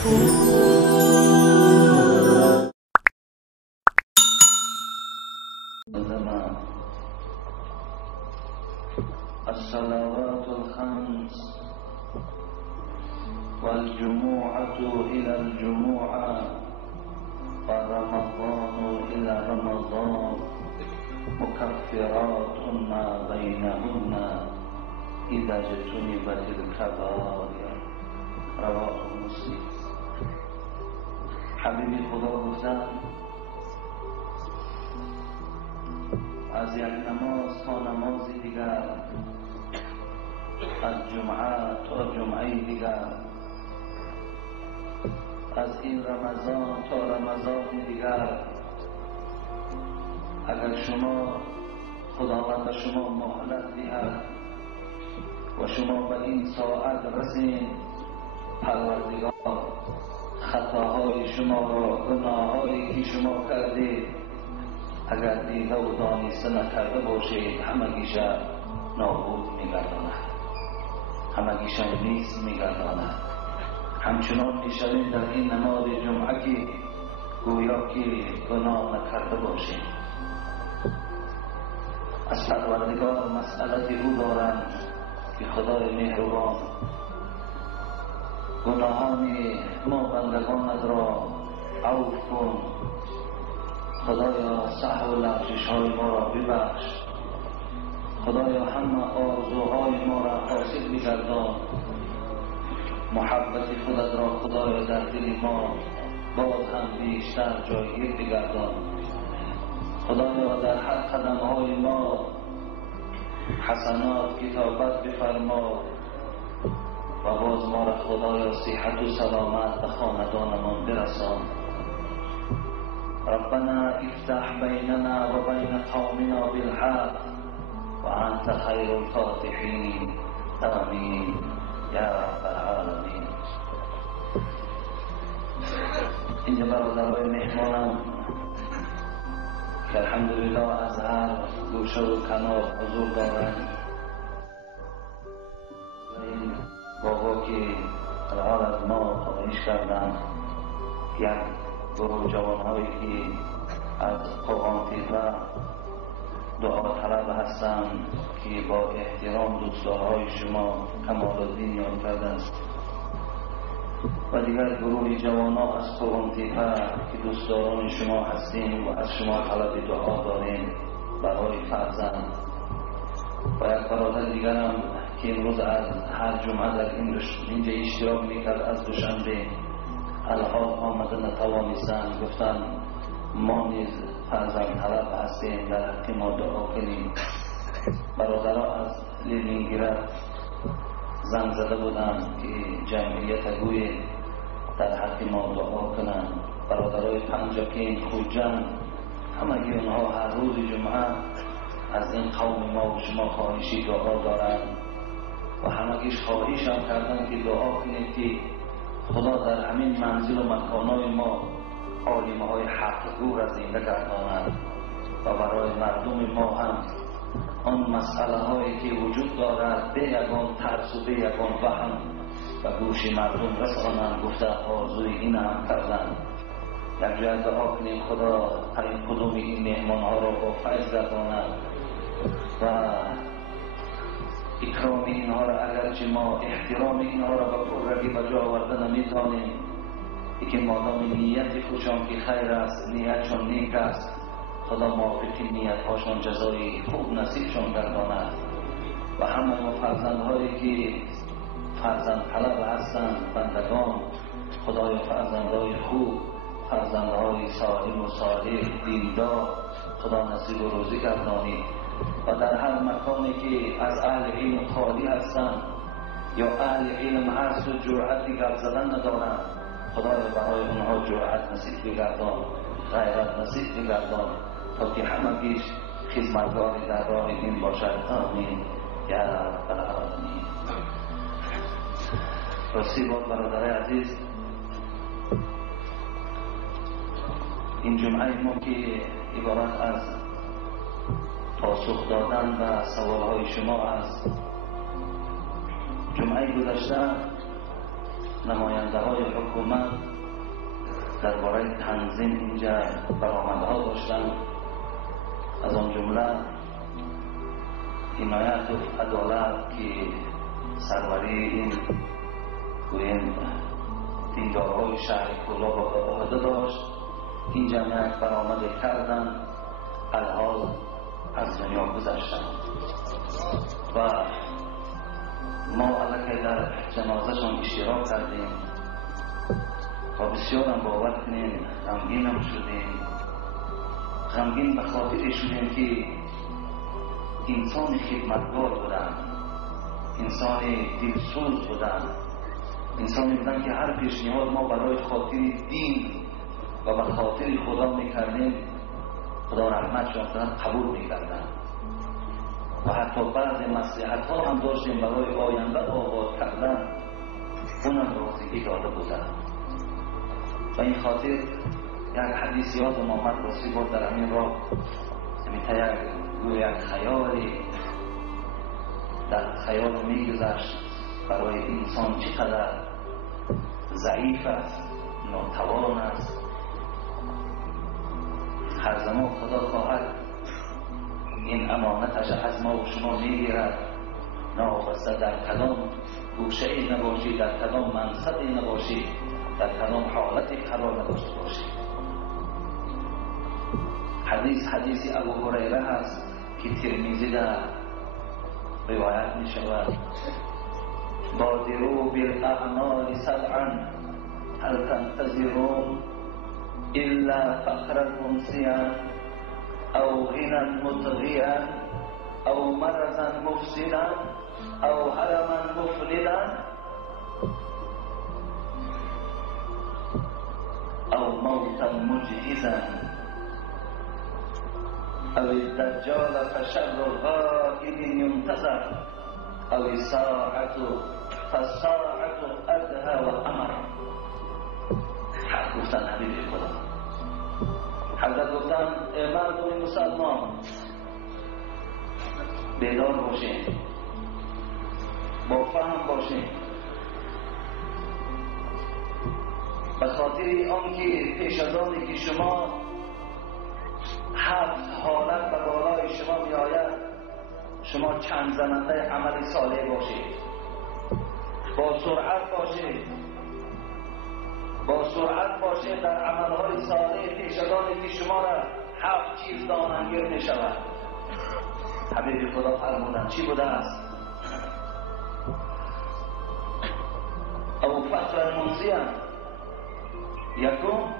الصلوات الخمس والجمعة إلى الجمعة ورمضان إلى رمضان مكفرات ما بينهن إذا اجتنبت الكبائر. رواه مسلم. حبیب خدا گفتن از یک نماز تا نمازی دیگر، از جمعه تا جمعه دیگر، از این رمضان تا رمضان دیگر، اگر شما خداوند به شما مهلت دهد و شما به این ساعت رسید، پروردگار خطاهای شما را، گناهایی که شما کردید اگر دیده و دانسته نکرده باشید همگیشه نابود می‌گرداند، همگیشه نیست می‌گرداند. همچنان می‌شوید در این نماز جمعه که گویا که گناه نکرده باشید. از پروردگار مسئلت او دارند که خدای مهربان گناهان ما بندگانت را عفو کن، خدایا سهو و لغزش های ما را ببخش، خدایا همه آرزوهای ما را حاصل بگردان، محبت خودت را خدایا در دل ما باز هم بیشتر جایگیر بگردان، خدایا در هر قدم های ما حسنات کتابت بفرما و باز ما را خدایا صحت و سلامت به خاندانمان برسان. ربنا افتح بیننا و بین قومنا بالحق و انت خیر الفاتحین. آمین یا رب العالمین. اینجا برادرای مهمانم که الحمدلله از هر گوشه و کنار حضور دارند، این بابا که الحال از ما خواهش کردن یک گروه جوانهایی که از قرآن تیزه دعا طلب هستند که با احترام دوستدارهای شما کمال الدین یاد کردن و دیگر گروه جوانان از قرآن تیزه که دوستداران شما هستیم و از شما طلب دعا داریم برای فرزند و یک برادر دیگرم که امروز از هر جمعه در اینجا اشتراک میکرد از دوشنبه الحال آمده نتوانستند، گفتن ما نیز فرزند طلب هستیم در حق ما دعا کنیم. برادرها از لینینگراد زنگ زده بودند که جمعیت گوی در حق ما دعا کنند. برادرای پنجاکین، خوجند، همگی اونها هر روز جمعه از این قوم ما و شما خواهشی دعا دارند و همگیش خواهش هم کردن که دعا کنید که خدا در همین منزل و مکانهای ما عالمه های حق گو را زنده گرداند و برای مردم ما هم آن مسئله هایی که وجود دارد به یگان ترس و به یگان وهم و گوش مردم رسانند. گفته آرزوی این هم کردند. یک جای دعا کنیم خدا هر کدوم این مهمان ها را با فیض گرداند و اکرام اینها را، اگرچه ما احترام اینها را به پررگی به جا آورده نمیتانیم، که مادام نیت خوشان که خیر است، نیتشان نیک است، خدا موافق نیت هاشان جزای خوب نصیبشان گرداند و همه ما فرزندهایی که فرزند طلب هستند بندگان خدای فرزندهای خوب، فرزندهای سالم و صالح دیندار خدا نصیب و روزی گردانید و در هر مکانی که از اهل علم خالی هستند یا اهل علم هست و جرأتی گپ زدن ندارند، خدای برای اونها جرأت نصیب بگردان، غیرت نصیب بگردان تا که همگیش خدمتگاری در راه دین باشد. آمین یا رب العالمین. راستی بود برادرای عزیز، این جمعه ما که عبارت از پاسخ دادن به سوالهای شما است. جمعه گذشته نماینده های حکومت درباره تنظیم اینجا برآمدها داشتن، از آن جمله حمایت و عدالت که سروری این گویم دیندارهای شهر کلا با عهده داشت، این جمعیت برآمده کردن، الحال از دنیا گذشتن و ما الکی در جنازهشان اشتراک کردیم و بسیار هم باور کنیم غمگین هم شدیم. غمگین به خاطر شدیم که انسان خدمتگار بودن، انسان دلسوز بودن، انسانی بودن که هر پیشنهاد ما برای خاطر دین و به خاطر خدا میکردیم، خدا رحمتشان کنه قبول میکردن و حتی بعض مصلحت ها هم داشتیم برای آینده آباد کردن، اونم رازگی داده بودن. و این خاطر یک حدیث یادم آمد راستی بود در همین راه، یک خیالی در خیال میگذشت برای انسان چقدر ضعیف است، ناتوان است. هر زمان خدا خواهد این امانتش از ما و شما میگیرد، ناوسته در کدام گوشه ای نباشی، در کدام منصبی نباشی، در کدام حالتی قرار نداشته باشی. حدیث ابو هریره هست که ترمذی در روایت می شود: بادروا بالاعمال سبعا هل تنتظرون الا فقرا منسيا او غنى مطغيا او مرضا مفسدا او هرما مفلدا او موتا مجهزا او الدجال فشر غائب ينتظر او الساعة فالساعة ادهى وامر. حق گفتن حبیب خدا. حضرت گفتن مردم مسلمان بیدار باشین، با فهم باشین، به خاطر آنکه پیش از آنی که شما 7 حالت به بالای شما می آید، شما چند زننده عمل صالح باشید، با سرعت باشید، با سرعت باشید در عملهای صالح پیش از آنی که شما را 7 چیز دامنگیر می شود. حبیب خدا فرمودند چی بوده است؟ او فقر منزیان، یکم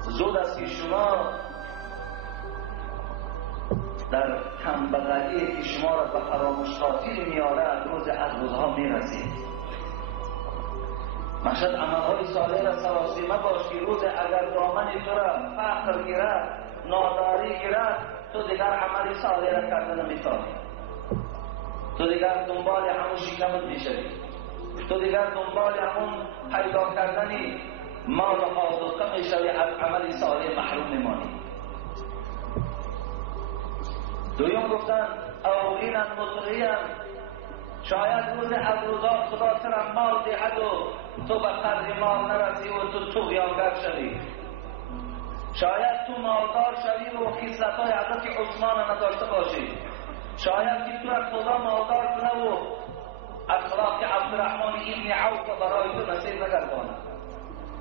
زود است که شما در کمبغلی که شما را به فراموش خاطر میارد روز از روزها میرسید. مشهد عملهای صالح را سراسیمه باش که روز اگر دامن تو را فقر گیرد، ناداری گیرد، تو دیگر عمل صالح را کردن نمیتانی، تو دیگر دنبال همون شکمت میشوی، تو دیگر دنبال همون پیدا کردنی مال و آزوقه میشوی، از عمل صالح محروم میمانی. دویم گفتن او غنى مطغيا، شاید روز از روزا خدا سر مال دهد و تو به قدر مال نرسی و تو طغیانگر شوی. شاید تو مالدار شوی و خصلت‌های حضرت عثمان نداشته باشی. شاید که تو از خدا مالدار کنه و اخلاق عبدالرحمن ابن عوف برای تو نصیب نگرداند.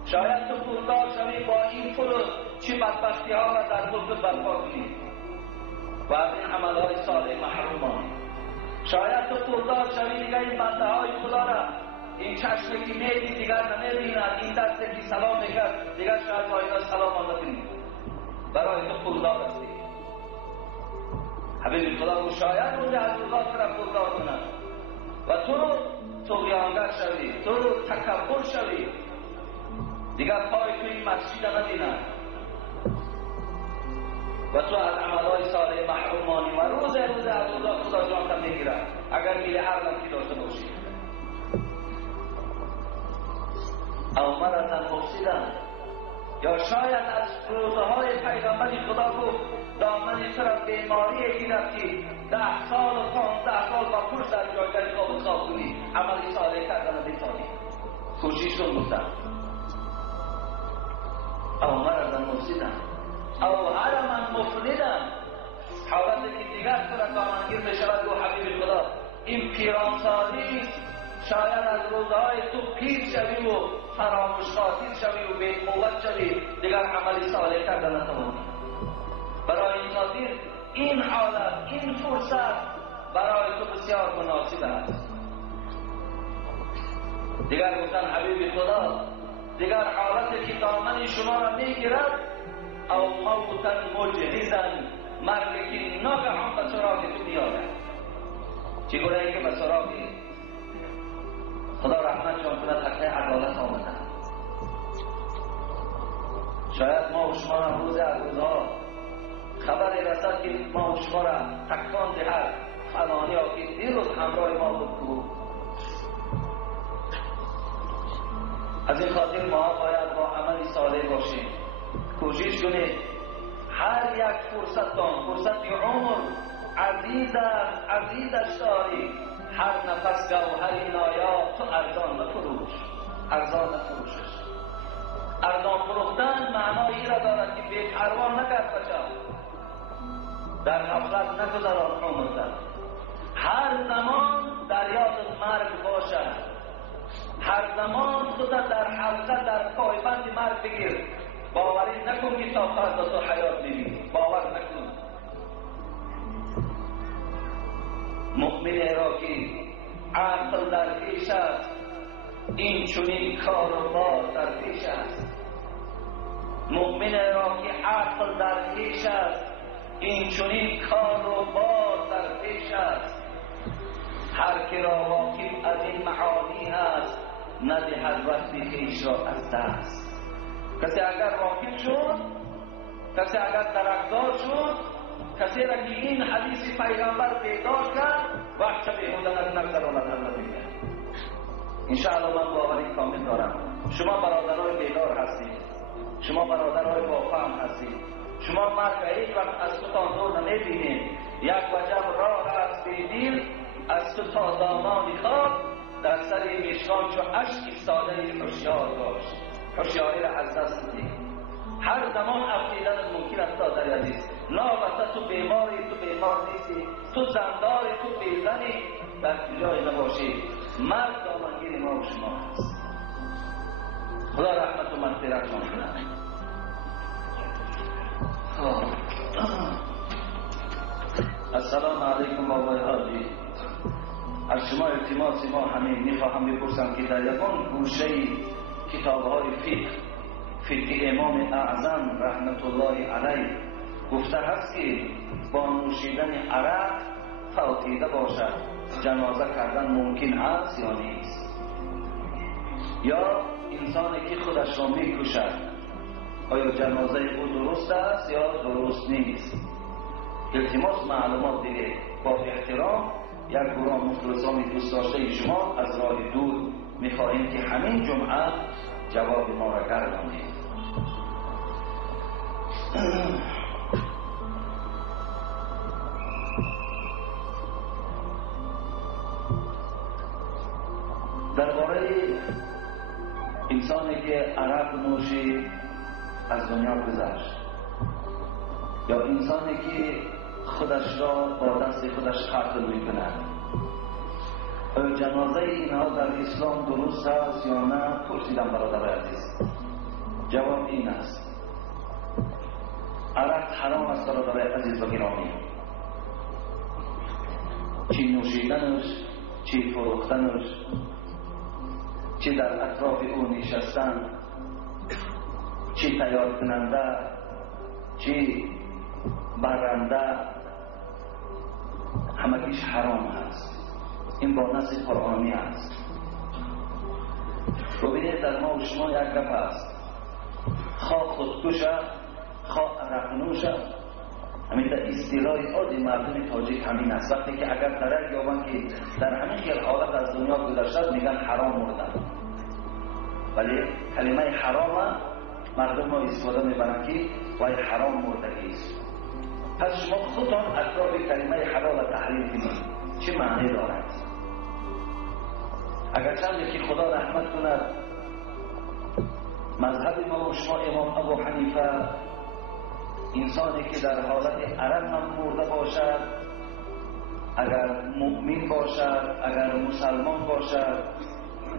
شاید تو پولدار شوی با این پول چه بدبختی ها را در ملک برپا کنی و از این عملهای صالح محروم مانی. شاید تو پولدار شوی دیگر این بنده های خدا را، این چشمی که میدی دیگر نمیبیند، این دستی که سلام میکرد دیگر شاید با اینا سلام نکنی، برای تو پولدار هستی. حبیب خدا و شاید روز از روزا طرف پولدار کنند و تو طغیانگر شوی، تو تکبر شوی، دیگر پای تو این مسجد نبینند و تو از عملهای صالح محرومانی و روز از روزا خدا جانت میگیرد اگر میل عقلم که داشته باشی. او مرضا مفسدا، یا شاید از روزهای پیغمبر خدا گفت دامن تو را بیماری گیرد که 10 سال و 15 سال با پشت در جایگاه قابل خواب کنی، عملی صالح کردن بتانی. کوشش کن گفتم او مرضا مفسدم او هرما مفلدم، حالتی که دیگر تو را دامنگیر بشود و حبیب خدا این پیرانسالی شاید از روزهای تو پیر شوی و فراموش خاطر شوی و بی قوت شوی، دیگر عملی صالح کردن نتوانی. برای این خاطر این حالت، این فرصت برای تو بسیار مناسب است. دیگر گفتن حبیب خدا دیگر حالتی که دامن شما را میگیرد او موتا مجهزا، مرگی که ناگهان به سراغ تو بیاید. چگونه که به سراغ خدا رحمت جان کنه تقنی عدالت آمده. شاید ما و شما را روز از روزها خبری رسد که ما و شما را تکان دهد فلانی ها که دیروز همراه ما بود. از این خاطر ما باید با عمل صالح باشیم. کوشش کنید هر یک فرصت فرصت عمر عزیزش داری، هر نفس گوهر این آیات تو ارزان نفروش، ارزان نفروشش. ارزان فروختن معنایی را دارد که بی پروا نکرد بچه، در غفلت نگذران عمرت. هر زمان در یاد مرگ باشد، هر زمان خودت در حلقه در پایبند مرگ بگیر. باوری نکن که تا فردا تو حیات ببینی، باور نکن. مؤمن را که عقل در پیش است این چنین کار و بار در پیش است. مؤمن را که عقل در پیش است این چنین کار و بار در پیش است. هر که را واقف از این معانی هست ندهد وقت خویش را از دست. کسی اگر واقف شد، کسی اگر درکدار شد، کسی را که این حدیث پیغمبر بیدار کرد وقت بیهوده نگذراند الله دیگر. انشاءالله من باوری کامل دارم. شما برادرای بیدار هستید، شما برادرای با فهم هستید. شما مرگ هیچ وقت از تو تا دور نمیبینید. یک وجب راه است بیدیر از تو تا دامان خواب، در سر میشکان چو اشک ایستاده هوشیار باش. هوشیاری را از دست ندید. هر زمان افسیدن ممکن است دادر عزیز. نابسته تو بیماری، تو بیمار نیستی، تو زنداری، تو بیزنی، در جای نباشی. مرگ دامنگیر ما و شما هست. خدا رحمت و مغفرت کنه. السلام علیکم آقای حاجی. از شما التماس ما همین میخواهم بپرسم که در یکان گوشه کتاب‌های فقه امام اعظم رحمت الله علیه گفته هست که با نوشیدن عرق فوتیده باشد جنازه کردن ممکن است یا نیست؟ یا انسانی که خودش را میکشد آیا جنازه او درست است یا درست نیست؟ التماس معلومات دیگه. با احترام یک گروه مخلصان دوست داشته شما از راه دور میخواهیم که همین جمعه جواب ما را گردانید. درباره انسانی که عرق نوشی از دنیا گذشت یا انسانی که خودش را با دست خودش قتل میکند، آیا جنازه اینها در اسلام درست است یا نه؟ پرسیدم برادر عزیز. جواب این است: عرق حرام است برادر عزیز و گرامی. چی نوشیدنش، چی فروختنش، چی در اطراف او نشستن، چی تیار کننده، چی برنده، همگیش حرام هست. این با نص قرآنی است. ببینید در ما و شما یک گپ است، خواه خودکشه خواه عرق نوشه. همین در اصطلاح عادی مردم تاجیک همین است. وقتی که اگر درک یابن که در همین خیال حالت از دنیا گذشته میگن حرام مردن، ولی کلمه حرام مردم ما استفاده میبرن که باید حرام مردگی است. پس شما خودتان اطراف کلمه حلال و تحریم کنید چه معنی دارد؟ اگر چند که خدا رحمت کند مذهب ما و شما امام ابو حنیفه انسانی که در حالت عرب هم مرده باشد، اگر مؤمن باشد، اگر مسلمان باشد،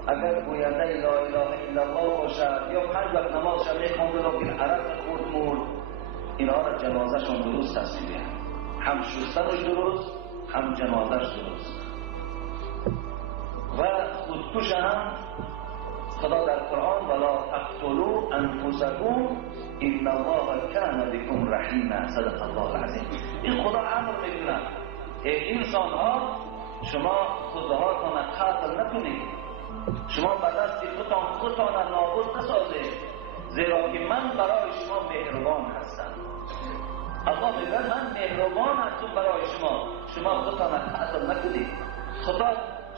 اگر گوینده لا اله الا الله باشد یا 5 وقت نماز شب میخواند و بالعرب خود مرد، اینها را جنازه‌شون درست تصویر دهند، هم شستنش درست هم جنازه‌ش درست. و خودکش هم خدا در قرآن ولا تقتلوا انفسکم ان الله کان بكم رحیما، صدق الله العظیم. این خدا امر میکنه ای انسان ها شما خودهاتان قتل نکنید، شما به دست خودتان نابود نسازید، زیرا که من برای شما مهربان هستم. الله میگه من مهربان هستم برای شما خودتان قتل نکنید. خدا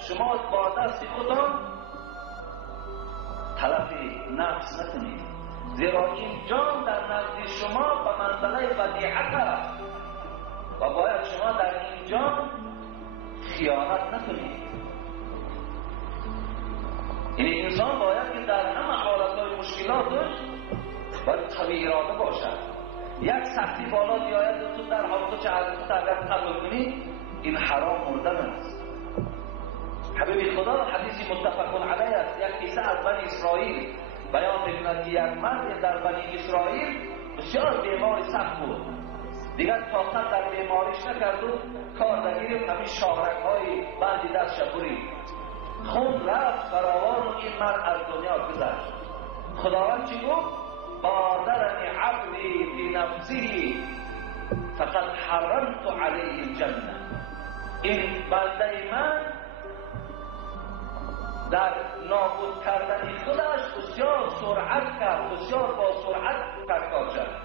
شما با دست خودتان تلف نفس نکنید، زیرا این جان در نزد شما به منزله ودیعت است و باید شما در این جان خیانت نکنید. این انسان باید که در همه حالتهای مشکلاتش باید قوی اراده باشد. یک سختی بالا بیاید تو در حال چه از خود اگر قبول کنید این حرام مردن است. حبیب خدا حدیثی متفق علیه است. یک قصه از بنی اسرائیل بیان می‌کند که یک مرد در بنی اسرائیل بسیار بیمار سخت بود، دیگر طاقت در بیماریش نکرد و کار نگیرید، همین شاهرگ‌های بندی دستش برید، خون رفت فراوان و این مرد از دنیا گذشت. خداوند چی گفت؟ بادرنی عبدی فی نفسه فقد حرمت علیه الجنه. این بنده من در نابود کردن خودش بسیار سرعت کرد، بسیار با سرعت کار کرد.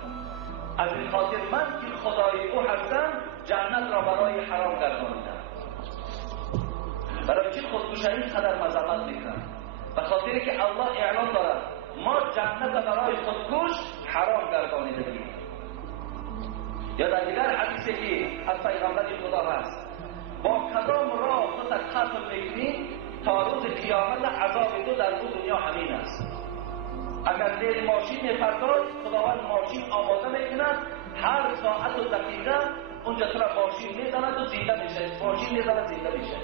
از این خاطر من که خدای او هستم جنت را برای حرام گردانیدم. برای چی خودکشی اینقدر مذمت میکنن؟ به خاطر که الله اعلان دارد ما جنت برای خودکش حرام گردانیدیم. یا در دیگر حدیثی که از پیغمبر خدا هست با کدام راه خودت قتل میکنی تا روز قیامت عذاب تو در دو دنیا همین است. اگر زیر ماشین میپرداز خداوند ماشین آماده میکند، هر ساعت و دقیقه اونجا تو را ماشین میزند و زنده میشه، ماشین میزند زنده میشه.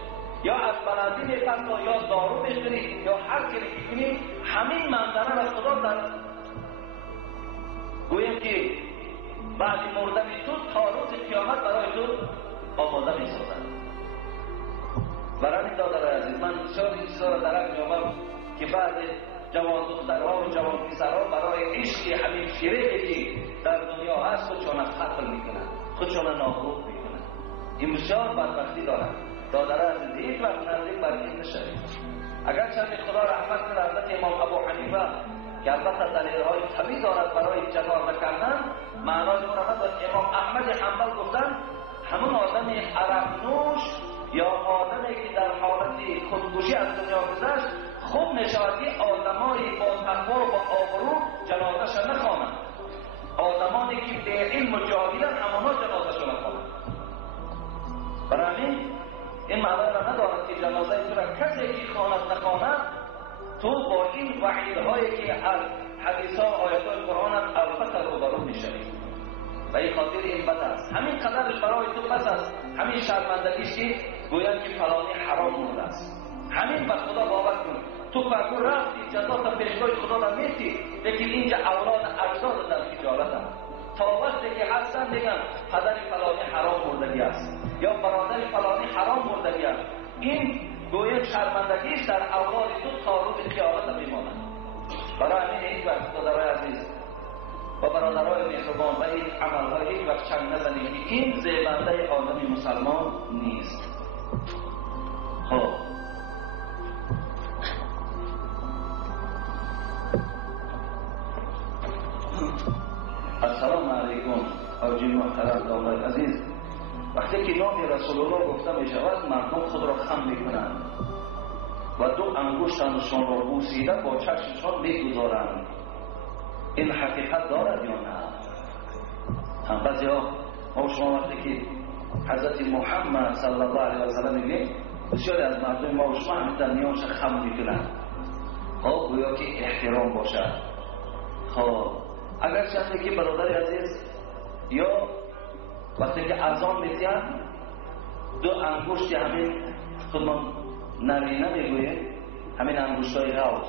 یا از بلندی میپرداز یا دارو میخوری یا هر کاری میکنی، همین منظره را خدا در گویم که بعد مردن تو تا روز قیامت برای تو آماده میسازد. برای این دادر عزیز من بسیار این چیزا را درک می‌یابم که بعد جوان دخترها و جوان پسرها برای عشق همین فریبی که در دنیا هست خودشان قتل میکنند، خودشان نابود میکنند. این بسیار بدبختی دارد. دادر عزیز هیچ وقت نزدیک بر این نشوید. اگر چند خدا رحمت کنه حضرت امام ابو حنیفه که البته دلیل‌های قوی دارد برای جنازه کردن، معنای اون را امام احمد حنبل گفتن همون آدم عرق نوش یا آدمی که در حالت خودکشی از دنیا گذشت خوب نشود که آدمایی با تقوا و با آبرو جنازه‌ش نخوانند. آدمانی که به علم و جاهلن همانا جنازه‌ش نخوانند. برای این معنی را ندارد که جنازه تو را کسی که خواند نخواند تو با این وعیدهایی که از حدیث‌ها و آیات‌های قرآن البته روبرو می‌شوی. و این خاطر این بد است. همین قدرش برای تو بس است. همین شرمندگیش که گویند که فلانی حرام مرده است. همین به خدا باور کن. تو فرقو رفتی جزا تا پیشگاه خدا را میتی، لیکن اینجا اولاد اجداد در خجالت هم. تا وقتی که هستن دیگن پدر فلانی حرام مردگی است یا برادر فلانی حرام مردگی است. این گویند شرمندگیش در اولاد تو تا روز قیامت میماند. برای همین این وقت خدای عزیز و برادرای مهربان و این عمل‌های هیچ وقت چنگ نزنید که این زیبنده آدمی مسلمان نیست. خب السلام علیکم حاجی محترم داماد عزیز. وقتی که نام رسول الله گفته می شود مردم خود را خم میکنند و دو انگشتشان را بوسیده با چشمشان میگذارند. این حقیقت دارد یا نه؟ هم بعضی ها ما شما وقتی که حضرت محمد صلی الله علیه و سلم میگیم بسیاری از مردم ما و شما همین در میانش خم میکنن. خب گویا که احترام باشد. خب اگر چنده که برادر عزیز یا وقتی که اذان میزنن دو انگشت همین خودمان نرینه میگوییم همین انگشتای غوث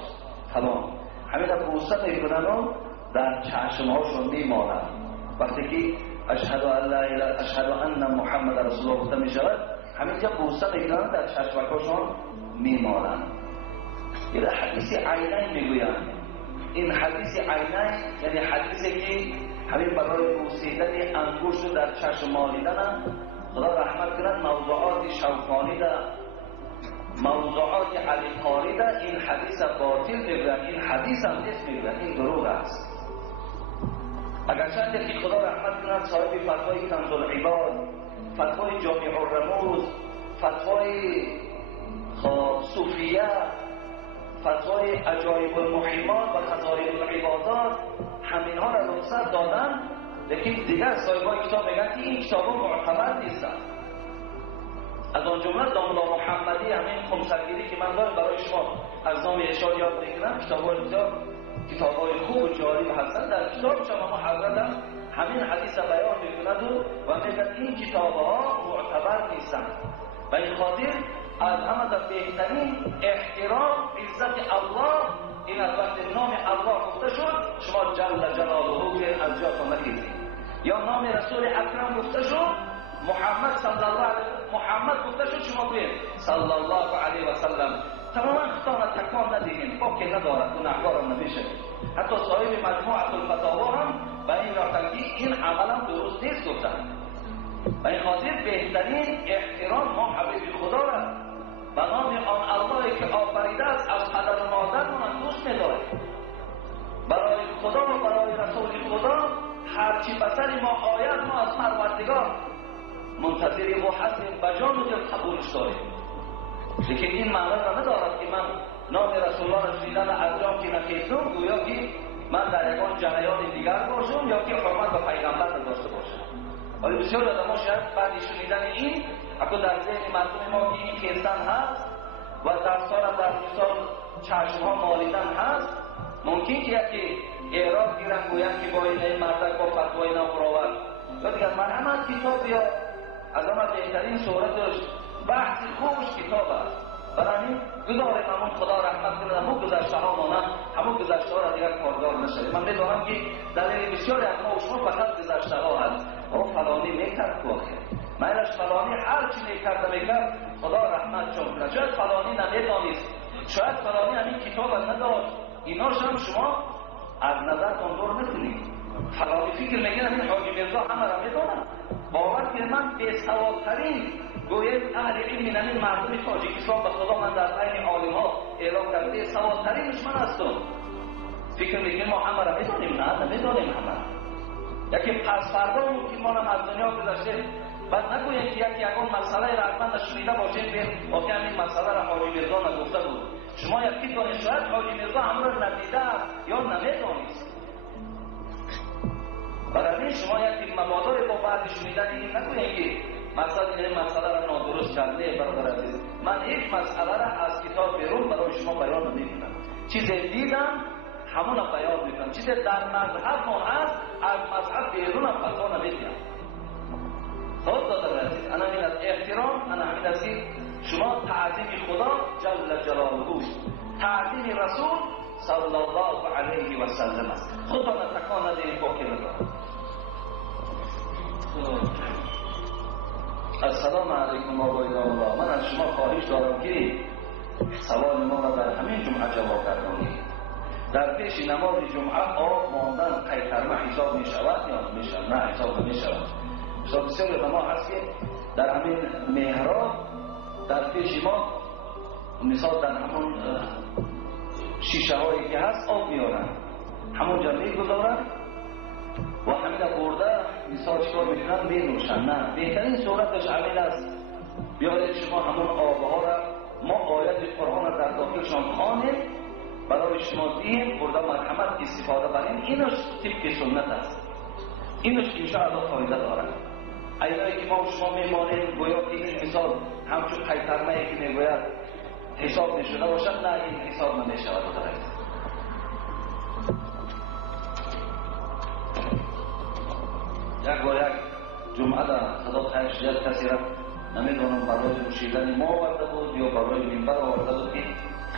فلان همین را بوسه میکنن و در چشمهاشون میمالن. وقتی که اشهد ان لا اله اشهد ان محمد رسول الله گفته میشود همینجا بوسه میکنن در چشمکاشون میمالن. این حدیث عینین میگویند. این حدیث عینین یعنی حدیثی که همین برای بوسیدن انگشت در چشم مالیدن خدا رحمت کنند موضوعات شوکانی در موضوعات علی قاری در این حدیث باطل میگویند. این حدیث هم نیست میگویند، این دروغ است. اگرچه که خدا رحمت کنند صاحب فتوای کنز العباد، فتوای جامع الرموز، فتوای صوفیه، فتوای عجایب المحیمات و خزائن العبادات همین ها را رخصت دادن، لیکن دیگر صاحبای کتاب میگن که این کتابا معتبر نیستن. از آن جمله داملا محمدی همین خمسگیری که من دارم برای شما از نام اشار یاد میکنم، کتاب‌های خوب و جالب هستند. در کتاب شما حضرت همین حدیث بیان می‌کند و میگه این کتاب‌ها معتبر نیستند. و این خاطر از همه بهترین احترام عزت الله این از وقت نام الله گفته شد شما جل جلاله که از جاتون نخیزید، یا نام رسول اکرم گفته شد محمد صلی الله علیه محمد گفته شد شما بگید صلی الله علیه و سلم. تماما خطا تکان ندهید، باکی ندارد و نحوار نمیشه. حتی صاحب مجموعه الفتاوا هم به این رفتن که این عمل هم درست نیست گفتن. و این خاطر بهترین احترام ما حبیب خدا را به نام آن اللهی که آفریده است از پدر و مادر من دوست می‌داریم. برای خدا و برای رسول خدا هرچی بسر ما آید ما از پروردگار منتظری و حسن بجان و دل قبولش داریم. لیکن این معنی را ندارد که من نام رسول الله را شنیدن انجام که نخیزم گویا که من در یکان جریان دیگر باشم یا که حرمت به پیغمبر داشته باشم. ولی بسیار آدم‌ها شاید بعد شنیدن این اگه در ذهن مردم ما که این خیزدن هست و در سال در مثال چشم‌ها مالیدن هست، ممکن که یکی اعراض گیرن گویند که باید این مردک با فتوای نامراود یا دیگر مرحمت کتاب یا از همه بهترین صورتش بحث خوبش کتاب است. برای گذاریم همون خدا رحمت کنه همون گذشته ها مانند همون گذشته ها را دیگر کارگار نشد. من میدانم که دلیل بسیاری از ما و شما فقط گذشته ها هست. فلانی میکرد تو آخر میلش فلانی هر چی میکرد میکرد خدا رحمت چون کنه. شاید فلانی نمیدانست، شاید فلانی همین کتاب نداشت. ایناش هم شما از نظرتون دور نکنید. فلانی فکر میگن همین حاجی میرزا همه را میدانم. باور که من بی‌سوادترین گوید اهل علمی نمین مردم تاجیکستان به خدا من در بین عالم ها اعلام کرده سوادترینش من هستم. فکر میکنیم ما همه را میدانیم؟ نه نمیدانیم همه. یکی پس فردا که ما هم از دنیا گذشته بعد نگوییم که یکان مسئله را حتما شنیده باشیم به واقعا این مسئله را حاجی میرزا نگفته بود. شما یکی دانید شاید حاجی میرزا همه را ندیده یا نمیدانید. برای شما یک مبادای با بعد شنیدن این نکنید که این مسئله را نادرست کرده. برادر عزیز من یک مسئله را از کتاب بیرون برای شما بیان نمیکنم. چیزی دیدم همون را بیان میکنم. چیزی در مذهب ما هست از مذهب بیرون هم فتوا نمیدیم. خب برادر عزیز انا این از احترام انا همین است که شما تعظیم خدا جل جلاله تعظیم رسول صلی الله علیه و سلم است. خودتان تکان ندهید باکی ندارد. السلام علیکم آقای الله. من از شما خواهش دارم که سوال ما را در همین جمعه جواب کنید. در پیش نماز جمعه آب ماندن قیترمه حساب می شود یا نمی شود؟ نه حساب نمی شود. حساب بسیار ما هست که در همین محراب در پیش ما مثال در همون شیشه هایی که هست آب میارن همونجا میگذارن و همین برده مثال چکار میکنن مینوشن. نه بهترین صورتش همین است بیارید شما همون آبها را ما آیت قرآن را در داخلشان خوانیم برای شما دیم برده مرحمت استفاده بریم. اینش طبق سنت است. اینش انشاءالله فایده دارد. اینایی که ما و شما میمانیم گویا که این حساب همچون قیطرمه‌ای که میگوید حساب نشده باشد، نه این حساب نمیشود. یک بار یک جمعه در خدا خیر شد کسی را نمیدونم برای نوشیدن ما آورده بود یا برای منبر آورده بود که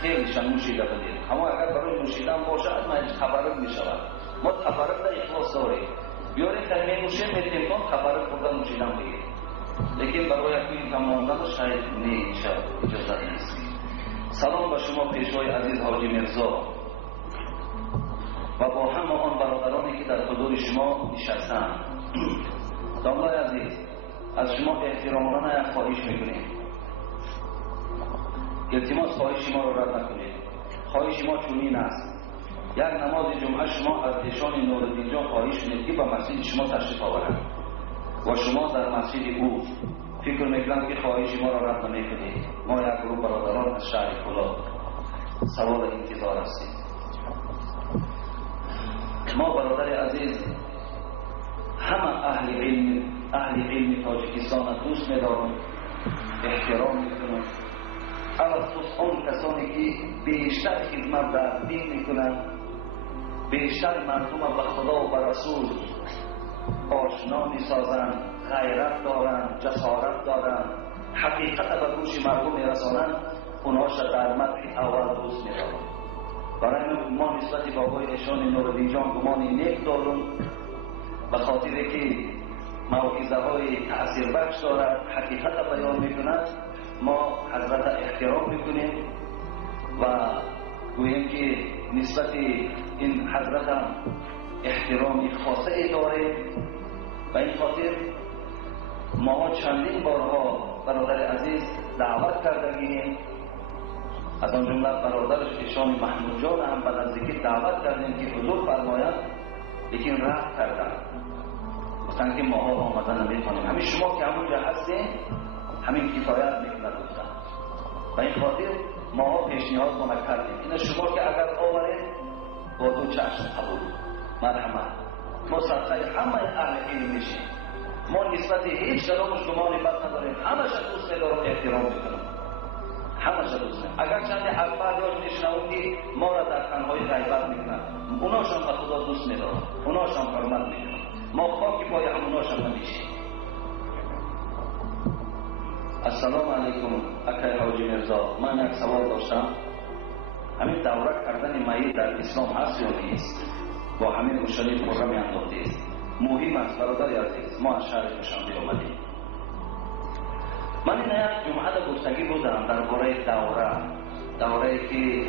خیلی شن نوشیده بدید. اما اگر برای نوشیدن باشد ما هیچ تبرک میشود. ما تبرک در اخلاص داریم، بیاریم در می نوشیم میتیم کن تبرک بردن نوشیدن بگید، لیکن برای اکنون تمامدن شاید نیشد اجازت نیست. سلام به شما پیشوای عزیز حاجی مرزا و با همه آن برادرانی که در حضور شما نشستند. داملای عزیز، از شما احترامانه یک خواهش میکنیم، التماس خواهش ما را رد نکنید. خواهش ما چنین است: یک نماز جمعه شما از ایشان نورالدین جان خواهش کنید که به مسجد شما تشریف آورند و شما در مسجد او. فکر میکنم که خواهش ما را رد نمیکنید. ما یک گروه برادران از شهر فولاد سوال انتظار هستیم. ما برادر عزیز همه اهل علم تاجیکستان دوست می‌دارم، احترام می‌کنم. اول خصوص اون کسانی که بیشتر خدمت در دین می‌کنند، بیشتر مردم به خدا و به رسول آشنا می‌سازند، غیرت دارند، جسارت دارند، حقیقت به گوش مردم می‌رسانند، اونهاش در مدح اول دوست می‌دارم. برای ما نسبت بابای ایشان نورالدین جان گمانی نیک دارم، به خاطر که موعظه های تأثیر بخش دارد، حقیقت بیان میکند. ما حضرت احترام میکنیم و گوییم که نسبت این حضرت هم احترامی خاصه ای داره. و این خاطر ما چندین بارها برادر عزیز دعوت کردیم، از آن جمله برادرش ایشان محمود جان هم به نزدیکی دعوت کردیم که حضور فرمایند، لیکن رفت کردن، گفتن که ما آمدن نمیتونیم. همین شما که همونجا هستین همین کفایت میکنه گفتن. و این خاطر ما پیشنهاد ما کردیم این شما که اگر آورید با دو چشم قبول مرحمت، ما صدقه همه اهل علم میشیم. ما نسبت هیچ کدامش گمان بد نداریم، همش دوست می‌دارم، احترام میکنم، همش دوست می‌دارم. اگر چند الفاظ یاد میشنوم که ما را در تنهایی غیبت میکنن، اوناشون به خدا دوست می‌دارم، اوناشون حرمت میکنم. ما خاکی پای هموناشون نمیشیم. السلام علیکم اکای حاجی مرزا، من یک سوال داشتم. همین دوره کردن میت در اسلام هست یا نیست؟ با همین مشاهده پروگرام انداختید. مهم است برادر عزیز، ما از شهر دوشنبه آمدیم. من این یک جمعه گفتگی بودم درباره دوره که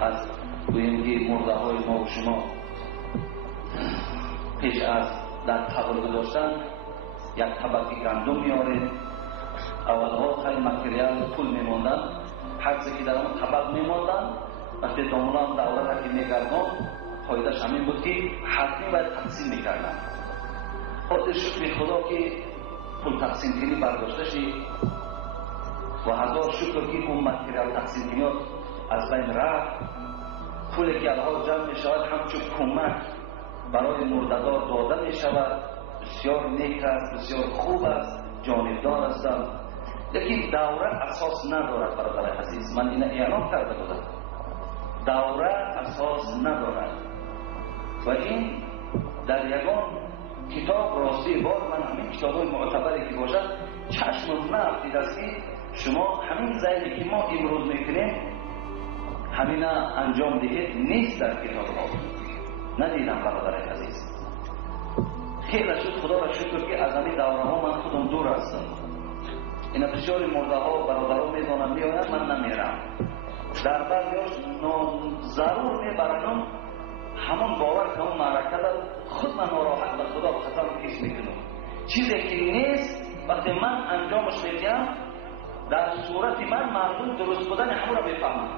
از گوییم که مرده های ما و شما پیش از در قبر گذاشتن یک طبقی گندم میارید، اولها خیلی متریال پول میموندن، حقی که در اون طبق میموندن، وقتی دامونا هم دوره را که میگردن فایدهش همین بود که حتمی باید تقسیم میکردن. خاطر شکر خدا که پول تقسیم کنی برداشته شد و هزار شکر که اون متریال تقسیم کنی از بین رفت. پولی که الها جمع میشود همچون کمک برای مرددار داده میشود. بسیار نیک است، بسیار خوب است، جانبدار هستم، لیکن دوره اساس ندارد برادر عزیز. من این اعلام کرده بودم، دوره اساس ندارد و این در یگان کتاب راستی بار من همین کتاب های معتبری که باشد چشم و نفت است که شما همین زیادی که ما امروز میکنیم همین انجام دهید نیست در کتاب ها. ندیدم برادر عزیز. خیلی شد خدا را شکر که از همین دوره ها من خودم دور هستم. این بسیاری مرده ها برادرها میدانم میآید، من نمیرم. در بعضیاش ضرور میبرنم، همون باور که اون معرکه در خود من ناراحت به خدا خطر کش میکنم. چیزی که نیست وقتی من انجامش میکنم در صورت من مردم درست بودن همون را بفهمم.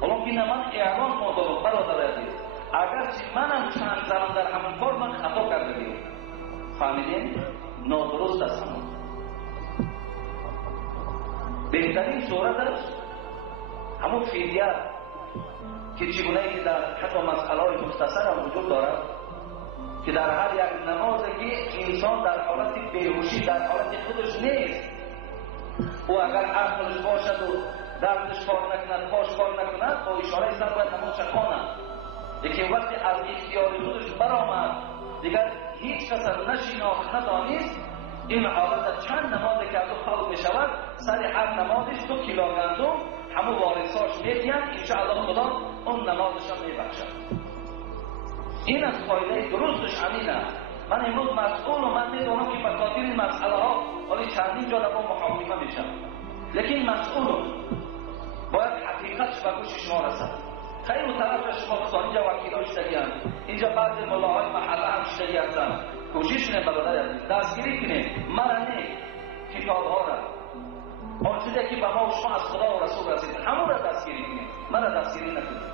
حالا که من اعلان مادارم برادر عزیز، اگرچه منم چند زمان در همون کار من خطا کرده بیم، فهمیدین؟ نادرست است همون. بهترین صورتش همون فدیه که چگونه که در حتی مسئله های مختصر هم وجود دارد. که در هر یک نمازی که انسان در حالت بیهوشی در حالت خودش نیست، او اگر عقلش باشد و دردش کار نکند، پاش کار نکند، با اشاره سر باید نمازش خواند. لیکن وقتی از اختیار خودش برآمد دیگر هیچ کس نشناخت ندانست، این حالت چند نمازی که از او خلق می شود، سر هر نمازش 2 کیلو گندم همه وارثاش میدین، انشاءالله خدا اون نمازش هم میبخشد. این از فایده درستش همینه. من امروز مسئول و من میدونم که بخاطر این مسئله ها ولی چندین جا در با محاکمه میشم، لیکن مسئولم باید حقیقتش به گوش شما رسد. خیلی طرف شما خدا اینجا وکیلاش شدیدن، اینجا بعضی ملاهای محله هم شدی هستن. کوشش کنیم برادر عزیز، دستگیری کنیم مرنه کتاب ها را، آن چیزی که به ما و شما از خدا و رسول رسید همون را دستگیری کنیم، من را دستگیری نکنیم.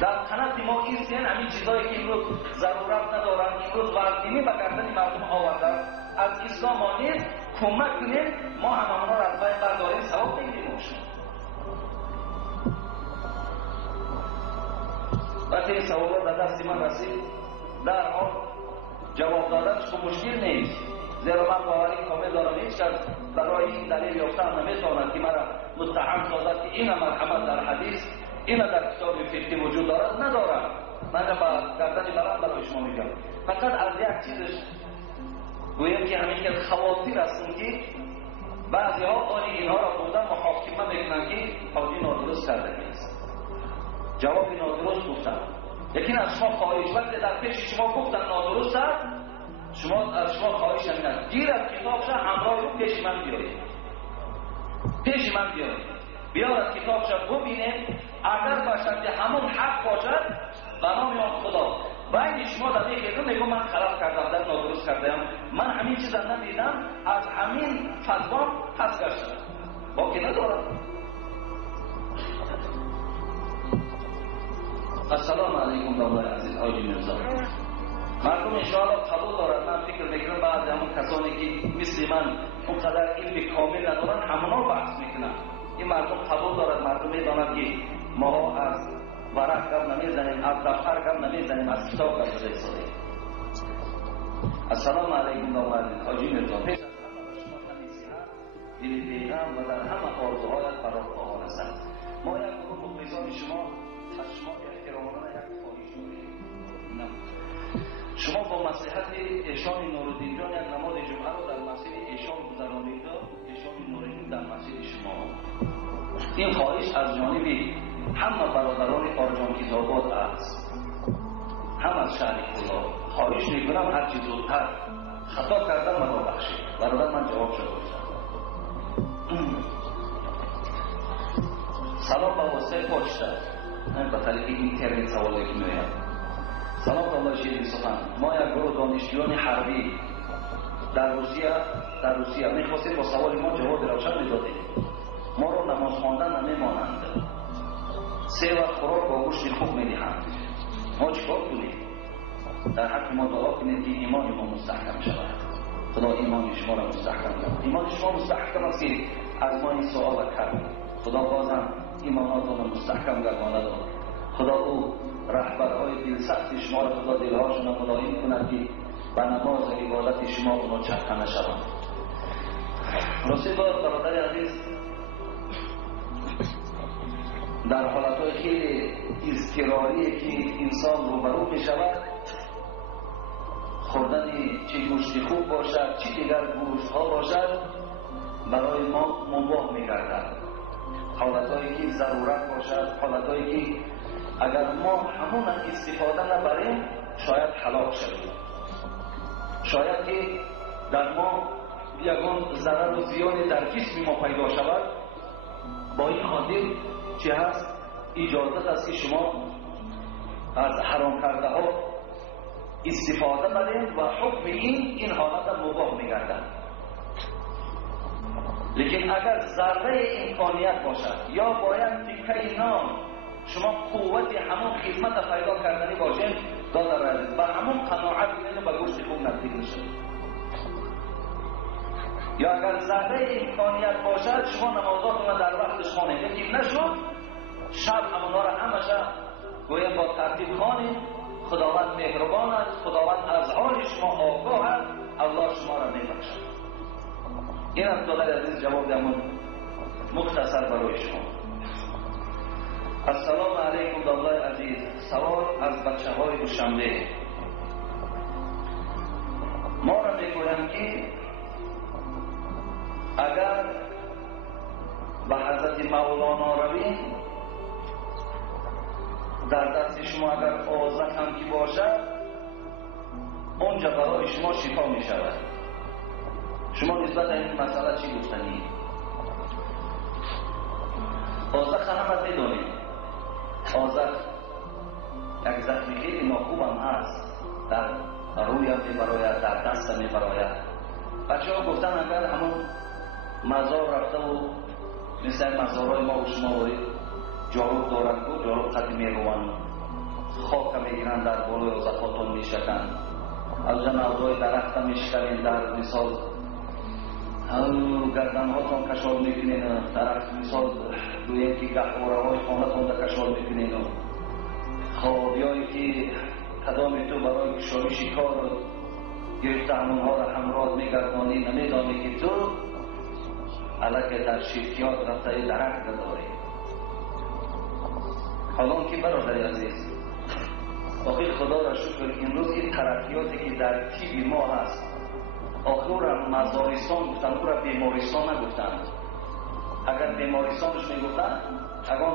در قنات ما این سین همین چیزایی که امروز ضرورت ندارن، امروز وردینی به گردن مردم آوردن، از اسلام آنید کمک کنیم، ما همون را از بین برداریم، ثواب بگیریم. وقتی این ثواب در دست من رسید، در حال جواب دادنش خب مشکل نیست، زیرا من باوری کامل دارم هیچ کس برای این دلیل یافتن نمیتواند که مرا متهم سازد که این مرحمت در حدیث، این در کتاب فقهی وجود دارد ندارد. من با گردن برام برای شما میگم، فقط از یک چیزش گویم که همین که خواطر هستن که بعضی ها آنی اینها را بودن محاکمه میکنن که حاجی نادرست کرده است، جواب نادرست گفتن. لیکن از شما خواهش وقتی در پیش شما گفتن نادرست است، شما از شما خواهش همین گیر از کتابش همراه رو پیش من بیارید، پیش من بیارید، بیارد کتابش ببینید، اگر باشد که همون حق باشد به نام آن خدا بین شما در دیگه میگم من خراب کردم، در نادرست کردم، من همین چیز نمیدم، از همین فتوام پس گشتم، باقی ندارم. السلام علیکم دولای عزیز حاجی مرزا. مردم انشاءالله قبول دارد. من فکر میکنم بعد همون کسانی که مثل من اونقدر علم کامل ندارن همونا بحث میکنن، این مردم قبول دارد، مردم میداند که ما از ورق کم نمیزنیم، از دفتر کم نمیزنیم، از کتاب کم نمیزنیم. السلام علیکم دولای عزیز حاجی مرزا. پیش از همه شما نمیسیحت دل پیغم و در همه آرزوهایت برای خواهان هستند. ما یک گروه مخلصان شما از شما احترامانه یک خواهش داریم. شما با مصلحت ایشان نورالدین جان یک نماز جمعه رو در مسجد ایشان گذرانید و ایشان نورالدین در مسجد شما. این خواهش از جانب همه برادران آرجان کتابات است، هم از شهر خدا خواهش میکنم هرچی زودتر خطا کردم من رو بخشید. برادر من جواب شد گفتم سلام با واسطه پوچتا به طریق اینترنت سوالی که میاد. سلام الله شیرین سخن. ما یک گروه دانشجویان حربی در روسیه میخواستیم با سوال ما جواب روشن میدادیم. ما رو نماز خواندن نمیمانند، 3 وقت خوراک با گوشت خوب میدهند. ما چیکار کنیم؟ در حق ما دعا کنید که ایمان ما مستحکم شود. خدا ایمان شما را مستحکم کند. ایمان شما مستحکم است که از ما این سوال کرد. خدا بازم ایماناتون مستحکم گرداند. خدا او رهبرهای دل سخت شما را خدا دلهاشون را ملایم کند که به نماز و عبادت شما اونا چرخه نشوند. راستی باید برادر عزیز در حالتهای خیلی اضطراریه که انسان روبرو می شود، خوردن چه گوشت خوب باشد چه دیگر گوشت ها باشد برای ما مباح می گردد. حالتهایی که ضرورت باشد، حالتهایی که اگر ما همون استفاده نبریم شاید هلاک شویم، شاید که در ما یگان ضرر و زیانی در جسم ما پیدا شود. با این خاطر چه هست اجازت است که شما از حرام کرده ها استفاده برید و حکم این حالت مباح می‌گردد. لیکن اگر ذره امکانیت باشد یا باید تکه نان شما قوت همون خدمت پیدا کردنی باشید دادر و همون قناعت کنید به گوشت خوب نزدیک نشید. یا اگر ذره امکانیت باشد شما نمازاتون در وقتش خوانید، لیکن نشد شب همونا را همشه گویا با ترتیب خوانید، خداوند مهربان است، خداوند از حال شما آگاه است، الله شما را میبخشد. این از دولت عزیز جواب همون مختصر برای شما. السلام علیکم دولت عزیز. سوال از بچه های دوشنبه. ما را میگویم که اگر به حضرت مولانا رویم، در دست شما اگر آذر هم که باشد، اونجا برای شما شفا می شود. شما نسبت به این مسئله چی گفتنی؟ آذر همه میدونید، آذر یک زخمی خیلی ناخوب هم هست، در روی هم میبراید، در دست هم میبراید. بچه ها گفتن اگر همون مزار رفته و مثل مزارهای ما و شما باید جاروب دارند و جاروب خطی میروند، خاک میگیرند، در بالای زخاتون میشکند، از جنوبهای درخت میشکنند، در مثال گردن هاتون کشال میکنین، درخت مثال دویم که گهواره های خانتون در کشال میکنین، خوابیایی که قدام تو برای کشاری شکار گرفته همونها را همراه میگردانی، نمیدانی که تو علاقه در شرکیات رفته درخت داری. حالا که برادر عزیز، آخر خدا را شکر امروز این ترقیاتی که در طب ما هست، آخر را مزارستان گفتن، او را بیمارستان نگفتند. اگر بیمارستانش میگفتند، اگر